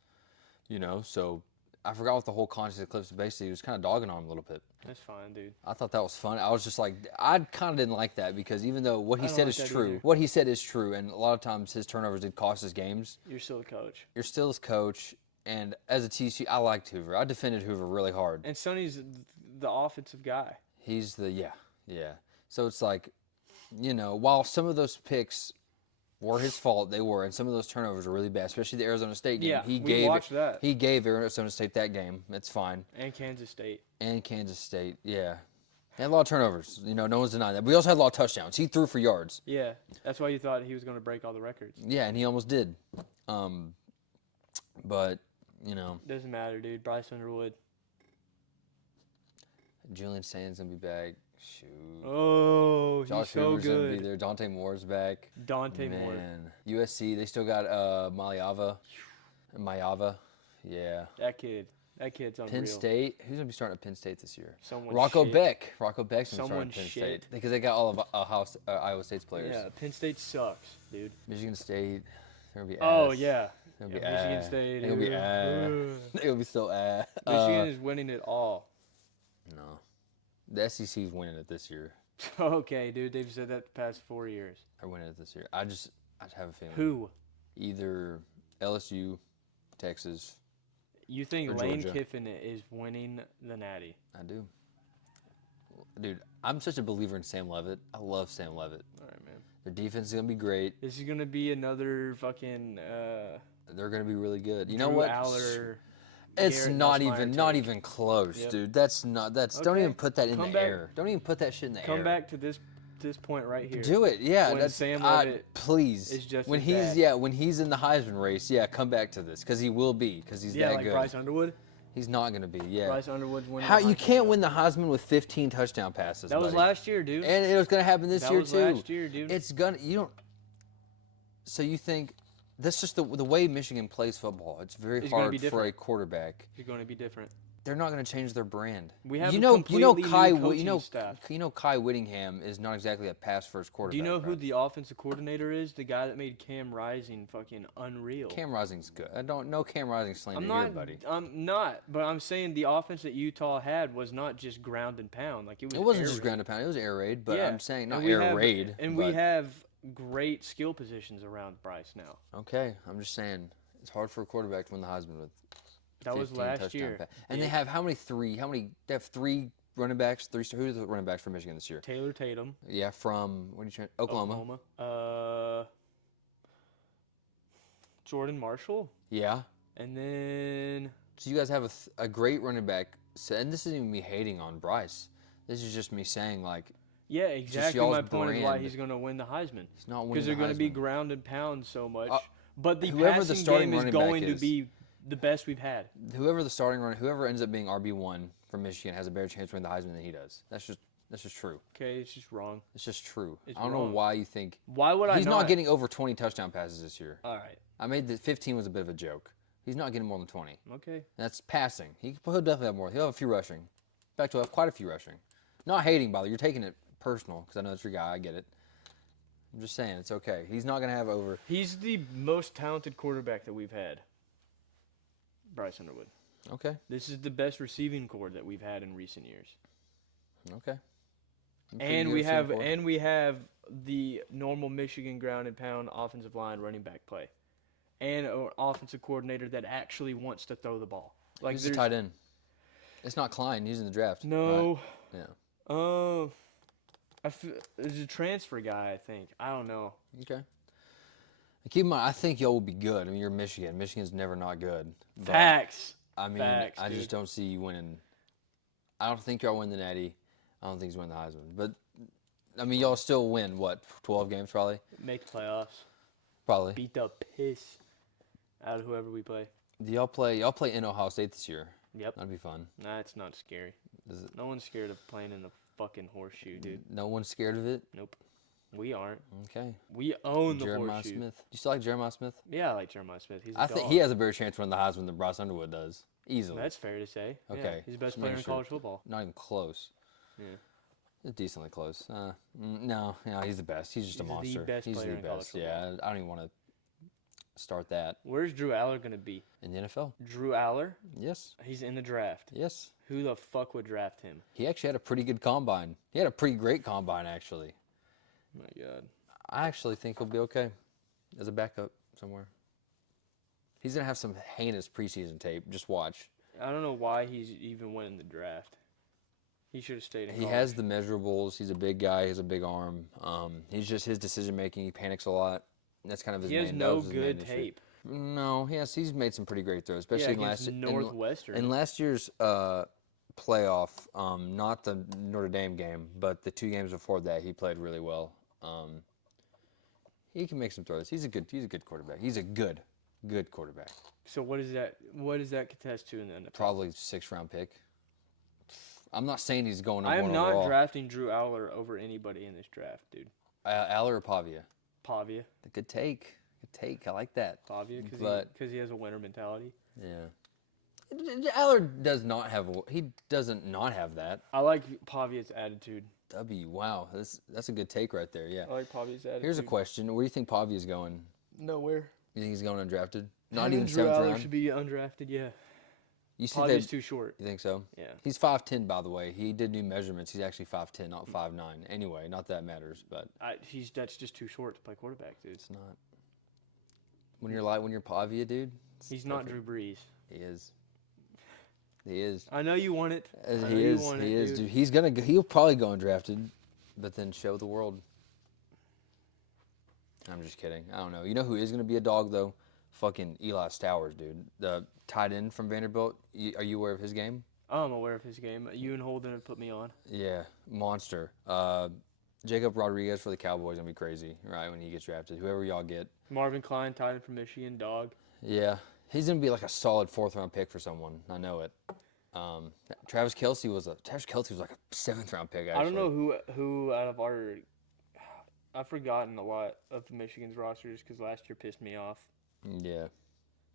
So. I forgot what the whole context of the clips. Basically, he was kind of dogging on him a little bit. That's fine, dude. I thought that was fun. I was just like, I kind of didn't like that because even though what he said is true, either. what he said is true, and a lot of times his turnovers did cost his games. You're still a coach. You're still his coach, and as a TCU, I liked Hoover. I defended Hoover really hard. And Sonny's the offensive guy. He's yeah. So it's like, while some of those picks were his fault, they were, and some of those turnovers were really bad, especially the Arizona State game. Yeah, we watched that. He gave Arizona State that game. That's fine. And Kansas State. Yeah. He had a lot of turnovers. No one's denying that. But he also had a lot of touchdowns. He threw for yards. Yeah, that's why you thought he was going to break all the records. Yeah, and he almost did. But, Doesn't matter, dude. Bryce Underwood. Julian Sand's going to be back. Shoot. Oh, he's Josh so Hoover's going to be good. there. Dante Moore's back. Dante Moore. Man. USC, they still got Mayava. Yeah. That kid's unreal. Penn State. Who's going to be starting at Penn State this year? Someone Rocco shit. Beck. Rocco Beck's going to start Someone at Penn shit. State. Because they got all of Iowa State's players. Yeah, Penn State sucks, dude. Michigan State. They're going to be Oh, ass. yeah. They're gonna be Michigan ass. State. They're going to be ass. They're going to be so ass. Michigan is winning it all. No. The SEC's winning it this year. Okay, dude. They've said that the past 4 years. They're winning it this year. I just have a feeling. Who? Either LSU, Texas. You think Or Lane Georgia. Kiffin is winning the Natty? I do. Dude, I'm such a believer in Sam Levitt. I love Sam Levitt. All right, man. Their defense is going to be great. This is going to be another fucking They're going to be really good. You know Drew what? Aller. It's Garrett not Nussmeier even take. close, Yep. dude. Don't Okay. even put that in Come the back- air. Don't even put that shit in the air. Come back to this point right here. Do it, yeah. When That's Sam Levitt please. is just when as he's bad. when he's in the Heisman race, come back to this because he will be because he's Yeah, that like good. Bryce Underwood. He's not gonna be, Bryce Underwood's winning. How the you Heisman can't Cup. win the Heisman with 15 touchdown passes? That was buddy. last year, dude. And it was gonna happen this That year was too. last year, dude. It's gonna So you think that's just the way Michigan plays football? It's very It's gonna hard be for a different. quarterback. It's going to be different. They're not going to change their brand. We have you a know completely Kai new Whit- coaching staff. Kai Whittingham is not exactly a pass first quarterback. Do you know who right? the offensive coordinator is? The guy that made Cam Rising fucking unreal. Cam Rising's good. I don't know Cam Rising's slander I'm not, here, buddy. I'm not, but I'm saying the offense that Utah had was not just ground and pound. Like it was. It wasn't air just raid. ground and pound. It was air raid, but Yeah. I'm saying not And we air have- raid. And but we have great skill positions around Bryce now. Okay, I'm just saying it's hard for a quarterback to win the Heisman with That was 15 last touchdown year. pass. And they have how many three? How many? They have three running backs. Who are the running backs for Michigan this year? Taylor Tatum, Yeah, from what are you trying? Oklahoma. Oklahoma. Jordan Marshall, Yeah. and then So you guys have a great running back. And this isn't even me hating on Bryce. This is just me saying like yeah, just exactly. y'all's My point is why brand. he's going to win the Heisman He's not because winning they're the going to be Heisman. ground and pound so much. Uh, But the whoever the passing starting game is running back going to is. be the best we've had. Whoever ends up being RB1 from Michigan has a better chance to win the Heisman than he does. That's just true. Okay, it's just wrong. It's just true. It's I don't know wrong. why you think Why would I he's not getting over 20 touchdown passes this year. All right. I made the 15 was a bit of a joke. He's not getting more than 20. Okay. That's passing. He'll definitely have more. He'll have a few rushing. In fact, he'll have quite a few rushing. Not hating, by the way. You're taking it personal because I know it's your guy. I get it. I'm just saying it's okay. He's not going to have over. He's the most talented quarterback that we've had. Bryce Underwood. Okay. This is the best receiving core that we've had in recent years. Okay. And we have the normal Michigan ground and pound offensive line running back play. And an offensive coordinator that actually wants to throw the ball. Like Who's the tight end? It's not Klein. He's in the draft. No. Right? Yeah. There's a transfer guy, I think. I don't know. Okay. And keep in mind, I think y'all will be good. I mean, you're Michigan. Michigan's never not good. But, Facts. I mean, Facts, I dude. just don't see you winning. I don't think y'all win the Natty. I don't think he's winning the Heisman. But, I mean, y'all still win, what, 12 games probably? Make the playoffs. Probably. Beat the piss out of whoever we play. Do y'all play in Ohio State this year? Yep. That'd be fun. Nah, it's not scary. Is it? No one's scared of playing in the fucking horseshoe, dude. No one's scared of it? Nope. We aren't. Okay. We own the Jeremiah horseshoe. Smith. Do you still like Jeremiah Smith? Yeah, I like Jeremiah Smith. He's a I think dog. he has a better chance to win the Heisman than Bryce Underwood does. Easily. That's fair to say. Yeah, Okay, he's the best just player in making sure. college football. Not even close. Yeah. It's decently close. No, he's the best. He's just a He's the monster. best He's player the in college best. Yeah, I don't even want to start that Where's Drew Aller going to be? in the NFL. Drew Aller? Yes, He's in the draft. yes. Who the fuck would draft him? He actually had a pretty good combine. He had a pretty great combine, actually. My God. I actually think he'll be okay as a backup somewhere. He's gonna have some heinous preseason tape. Just watch. I don't know why he's even went in the draft. He should have stayed in He college. has the measurables. He's a big guy. He has a big arm. He's just his decision making. He panics a lot. That's kind of his. He has main, no that was his main good issue. tape. No, he's made some pretty great throws, especially in against Northwestern. In last year's playoff, not the Notre Dame game, but the 2 games before that, he played really well. He can make some throws. He's a good quarterback. He's a good quarterback. So what does that contest to in the NFL? Probably 6th round pick. I'm not saying he's going I number am one not overall. drafting Drew Aller over anybody in this draft, dude. Aller or Pavia? Pavia. Good take. I like that. Pavia, But- because he has a winner mentality. Yeah. Aller doesn't not have that. I like Pavia's attitude. Wow, that's a good take right there. Yeah. I like Pavia's attitude. Here's a question: where do you think Pavia's going? Nowhere. You think he's going undrafted? Not Drew even 7th Aller round. should be undrafted. Yeah. You think Pavia's too short. You think so? Yeah. He's 5'10", by the way. He did new measurements. He's actually 5'10", not 5'9". Anyway, not that matters, but That's just too short to play quarterback, dude. it's not. When you're Pavia, dude. He's not Drew Brees. He is. He is. I know you want it. He is. Dude. He'll probably go undrafted, but then show the world. I'm just kidding. I don't know. You know who is going to be a dog though? Fucking Eli Stowers, dude. The tight end from Vanderbilt. Are you aware of his game? I'm aware of his game. You and Holden have put me on. Yeah, monster. Jacob Rodriguez for the Cowboys is gonna be crazy, right? When he gets drafted, whoever y'all get. Marvin Klein, tight end from Michigan, dog. Yeah, he's gonna be like a solid 4th round pick for someone. I know it. Travis Kelce was like a 7th round pick. Actually. I don't know who out of our. I've forgotten a lot of Michigan's rosters because last year pissed me off. Yeah.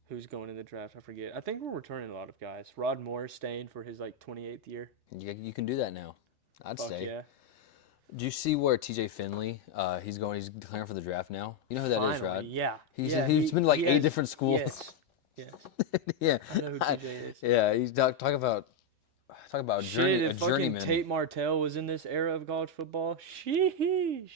Who's going in the draft? I forget. I think we're returning a lot of guys. Rod Moore staying for his 28th year. You can do that now. I'd Fuck say. yeah. Do you see where TJ Finley? He's declaring for the draft now. You know who that is, Finally, right? yeah. He's Yeah, been to like he 8 has- different schools. Yes. Yes. Yeah. I know who TJ is. Yeah, he's talk about a Shit, if fucking journeyman. Tate Martell was in this era of college football, sheesh.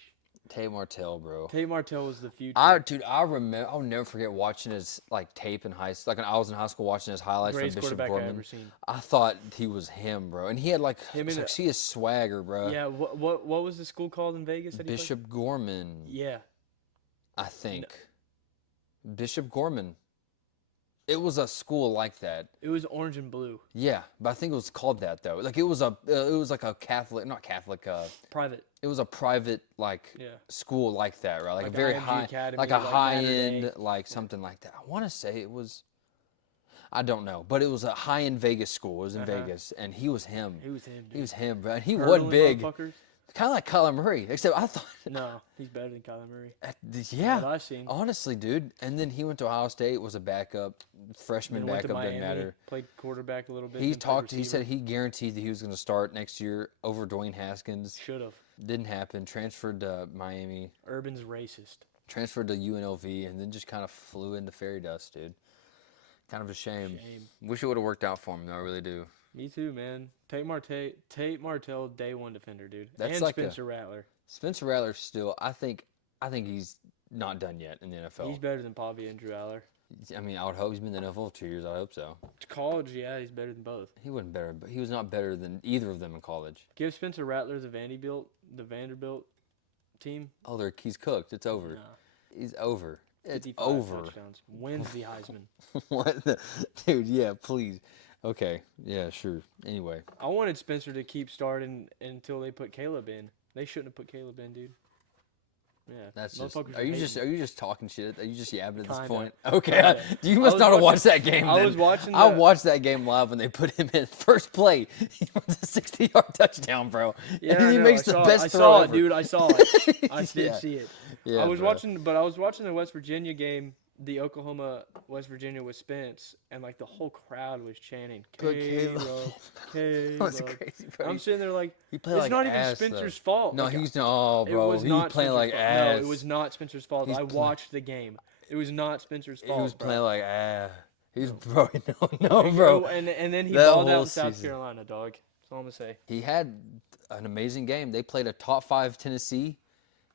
Tate Martell, bro. Tate Martell was the future. I remember. I'll never forget watching his like tape in high school. Like when I was in high school, watching his highlights Greatest from Bishop quarterback I Gorman. ever seen. I thought he was him, bro. And he had like, Him and see his swagger, bro. yeah. What was the school called in Vegas that he played? Bishop Gorman, Yeah. I think. Bishop Gorman. It was a school like that. It was orange and blue. Yeah, but I think it was called that though. Like it was like a Catholic, not Catholic. Private. It was a private like school like that, right? Like a very IMG high, Academy, like a like high Mater end, Dei. like something like that. I want to say it was. I don't know, but it was a high end Vegas school. It was in Vegas, and he was him. He was him, dude. He was him, bro. And he Hurdling wasn't big. motherfuckers. Kind of like Kyler Murray, except I thought. No, he's better than Kyler Murray. Yeah, What I've seen. honestly, dude. And then he went to Ohio State, was a backup, freshman Then went to backup, Miami, didn't matter. played quarterback a little bit. He then played talked. He receiver. said he guaranteed that he was going to start next year over Dwayne Haskins. Should have. Didn't happen. Transferred to Miami. Urban's racist. Transferred to UNLV, and then just kind of flew into fairy dust, dude. Kind of a shame. Wish it would have worked out for him, though. I really do. Me too, man. Tate Martell, day one defender, dude. That's and like Spencer Rattler. Spencer Rattler still. I think he's not done yet in the NFL. He's better than Pavia and Drew Aller. I mean, I would hope he's been in the NFL for 2 years. I hope so. To college, yeah, he's better than both. He wasn't better, but he was not better than either of them in college. Give Spencer Rattler the Vanderbilt team. Oh, he's cooked. It's over. Nah. He's over. It's 55 over. touchdowns. Wins the Heisman. What the, dude? Yeah, please. Okay. Yeah, sure. Anyway, I wanted Spencer to keep starting until they put Caleb in. They shouldn't have put Caleb in, dude. Yeah. that's just. Motherfuckers Are you hating. just talking shit? Are you just yabbing at this Kinda. point? Okay. Kinda. You must not have watched that game. I then. was watching. I watched that game live when they put him in first play. He was a 60-yard touchdown, bro. Yeah, and he no, makes the best I throw saw ever. it, dude. I saw it. I did Yeah. see it. Yeah, I was bro. watching the West Virginia game, the Oklahoma West Virginia with Spence, and like the whole crowd was chanting, Put Caleb, That was Caleb. crazy, bro. I'm sitting there like, He played it's like not even ass, Spencer's though. fault. No, Like, he's no, it bro. was He not was playing Spencer's like fault. ass. No, it was not Spencer's fault. He's I play- watched the game. It was not Spencer's fault. He was bro. playing like ass. He's bro. No, bro. And then he That balled out whole in South season. Carolina, dog. That's all I'm gonna say. He had an amazing game. They played a top 5 Tennessee.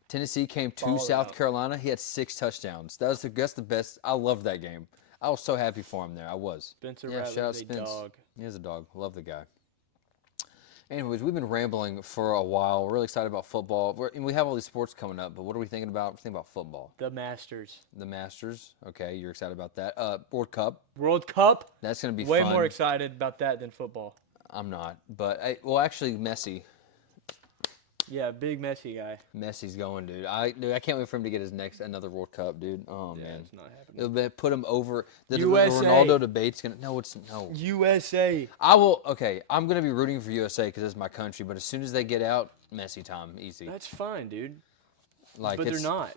Tennessee came to Balled South out. Carolina. He had 6 touchdowns. That's the best. I loved that game. I was so happy for him there. I was. Spencer Yeah, shout out Rattler's a Spence. dog. He is a dog. Love the guy. Anyways, we've been rambling for a while. We're really excited about football. And we have all these sports coming up, but what are we thinking about? We're thinking about football. The Masters. The Masters. Okay, you're excited about that. World Cup. World Cup. That's going to be Way fun. more excited about that than football. I'm not. But, actually, Messi. Yeah, big Messi guy. Messi's going, dude. I can't wait for him to get his another World Cup, dude. Oh, Yeah, man. it's not happening. It'll put him over. The USA. Ronaldo debate's going to. No. USA. I will. Okay, I'm going to be rooting for USA because it's my country. But as soon as they get out, Messi time. Easy. That's fine, dude. Like But they're not.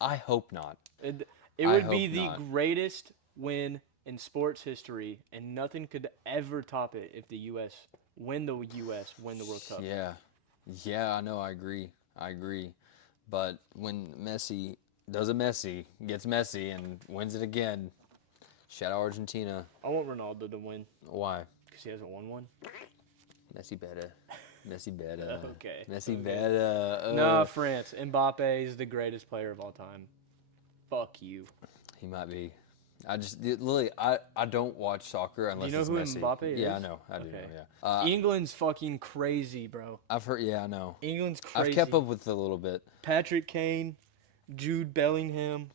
I hope not. It I would be hope the not. greatest win in sports history, and nothing could ever top it if the U.S. win the World Cup. Yeah, I know. I agree. But when Messi does a Messi, gets Messi, and wins it again, shout out Argentina. I want Ronaldo to win Why? because he hasn't won one. Messi better. Okay. Messi Okay. better. No, France. Mbappe is the greatest player of all time. Fuck you. He might be. Literally, I don't watch soccer unless You know it's who Messi. Mbappe Yeah, I is? know. I do know, Okay. yeah. England's fucking crazy, bro. I've heard, yeah, I know. England's crazy. I've kept up with it a little bit. Patrick Kane, Jude Bellingham.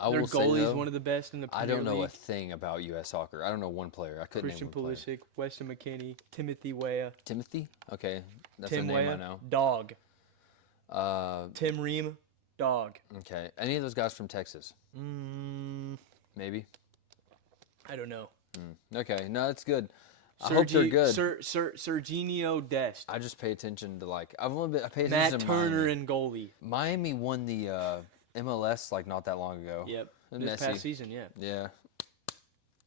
I Their will say, goalie's though, one of the best in the I Premier don't know a League. thing about U.S. soccer. I don't know one player. I couldn't Christian name one player. Pulisic, Weston McKennie, Timothy Weah. Timothy? Okay. That's Tim a name I Weah, know. dog. Uh, Tim Ream, dog. okay. Any of those guys from Texas? Mm, Maybe? I don't know. Okay. No, that's good. I hope they're good. Serginho Dest. I just pay attention to, I pay attention Matt to Turner Miami. in goalie. Miami won the MLS, not that long ago. Yep. And This Messi. past season, yeah. Yeah.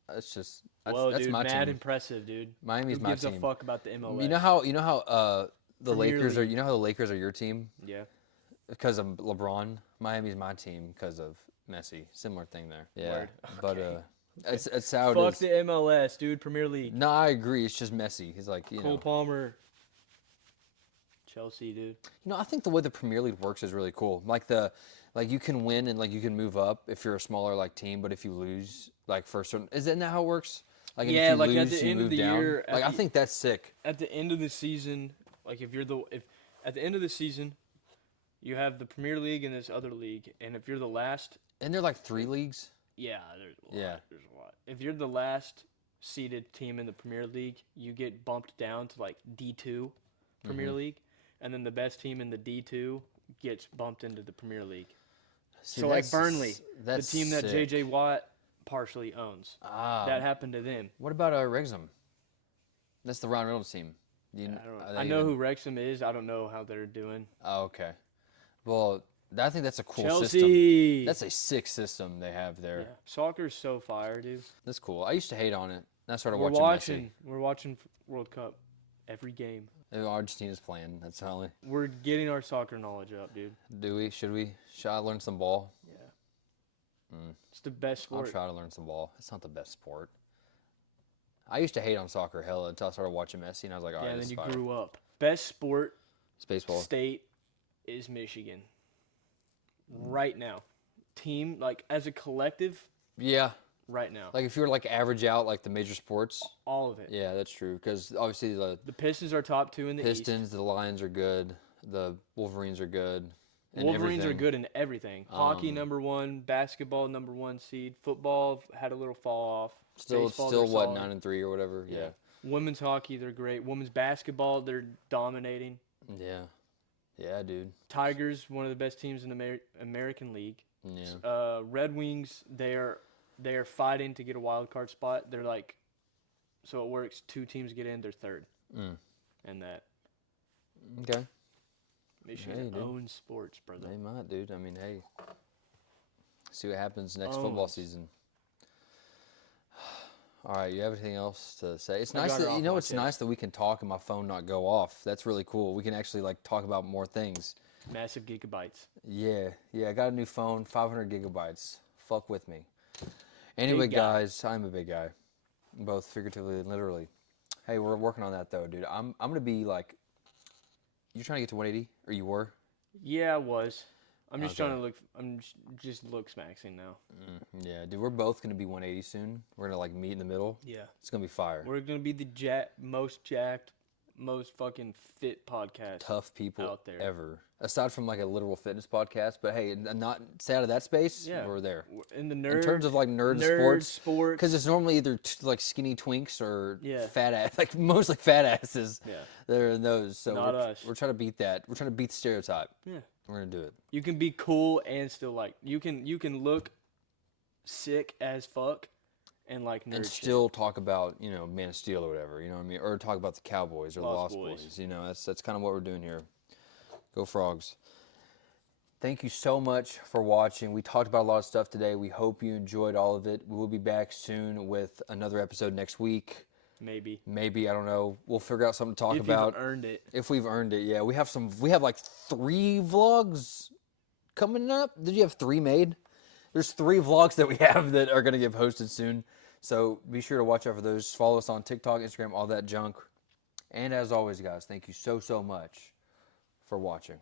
That's just Whoa, that's dude, my mad team. impressive, dude. Miami's Who my gives team. a fuck about the MLS? You know how the Premier Lakers are. League. You know how the Lakers are your team Yeah. because of LeBron. Miami's my team because of Messi. Similar thing there. Yeah. Word. But Okay. it's how it Fuck is. the MLS, dude. Premier League. No, I agree. It's just Messi. He's Cole Palmer. Chelsea, dude. I think the way the Premier League works is really cool. Like you can win and like you can move up if you're a smaller like team, but if you lose, like for a certain, isn't that how it works? Like, and if Yeah, you like at lose, the you end of move the down. year, Like I think that's sick. at the end of the season, like if at the end of the season you have the Premier League and this other league, and if you're the last, And they're like 3 leagues. yeah, there's a lot. Yeah. There's a lot. If you're the last seeded team in the Premier League, you get bumped down to like D2 Premier League, and then the best team in the D2 gets bumped into the Premier League. See, So like Burnley, the that's team that sick. JJ Watt partially owns, that happened to them. What about Wrexham? That's the Ryan Reynolds team. I know who Wrexham is. I don't know how they're doing. Oh, okay. Well, I think that's a cool system. Chelsea. That's a sick system they have there. Yeah, soccer's so fire, dude. That's cool. I used to hate on it. And I started We're watching Messi. We're watching World Cup every game. Argentina's playing. That's the only. We're getting our soccer knowledge up, dude. Do we? Should we? Should I learn some ball? Yeah. It's the best sport. I'll try to learn some ball. It's not the best sport. I used to hate on soccer hella until I started watching Messi, and I was like, all right, and then this you is fire. grew up. Best sport It's baseball. state is Michigan. Right now. Team, like as a collective, Yeah. right now. Like if you were like average out like the major sports. All of it. Yeah, that's true. Because obviously the The Pistons are top 2 in the Pistons, East. the Lions are good. The Wolverines are good. And Wolverines are everything. good in everything. Hockey #1, basketball #1 seed, football had a little fall off. Still Baseball, still they're what, solid. 9-3 or whatever. Yeah. Women's hockey, they're great. Women's basketball, they're dominating. Yeah. Yeah, dude. Tigers, one of the best teams in the American League. Yeah. Red Wings, they are fighting to get a wild card spot. They're like, so it works. 2 teams get in, they're third. And that Okay. Michigan Hey, dude. owns sports, brother. They might, dude. I mean, hey. See what happens next football season. All right, you have anything else to say? It's nice that it's nice that we can talk and my phone not go off. That's really cool. We can actually like talk about more things. Massive gigabytes. Yeah. I got a new phone, 500 gigabytes. Fuck with me. Anyway, guys, I'm a big guy, both figuratively and literally. Hey, we're working on that though, dude. I'm gonna be like, you're trying to get to 180, or you were? Yeah, I was. I'm just Okay. trying to look. I'm just looks maxing now. Yeah, dude. We're both gonna be 180 soon. We're gonna like meet in the middle. Yeah. It's gonna be fire. We're gonna be the most jacked, most fucking fit podcast. Tough people out there. ever. Aside from like a literal fitness podcast, but hey, not stay out of that space. Yeah. We're there. In the nerd. In terms of like nerd sports, because it's normally either like skinny twinks or fat ass, like mostly fat asses. Yeah. That are in those. So Not us. We're trying to beat that. We're trying to beat the stereotype. Yeah. We're gonna do it. You can be cool and still like you can look sick as fuck and like nerd And shit. still talk about Man of Steel or whatever. You know what I mean? Or talk about the Cowboys or Lost the Lost Boys. Boys. That's kind of what we're doing here. Go Frogs. Thank you so much for watching. We talked about a lot of stuff today. We hope you enjoyed all of it. We will be back soon with another episode next week. Maybe, I don't know. We'll figure out something to talk about. If you've earned it. If we've earned it, yeah. We have like 3 vlogs coming up. Did you have 3 made? There's 3 vlogs that we have that are going to get posted soon. So be sure to watch out for those. Follow us on TikTok, Instagram, all that junk. And as always, guys, thank you so much for watching.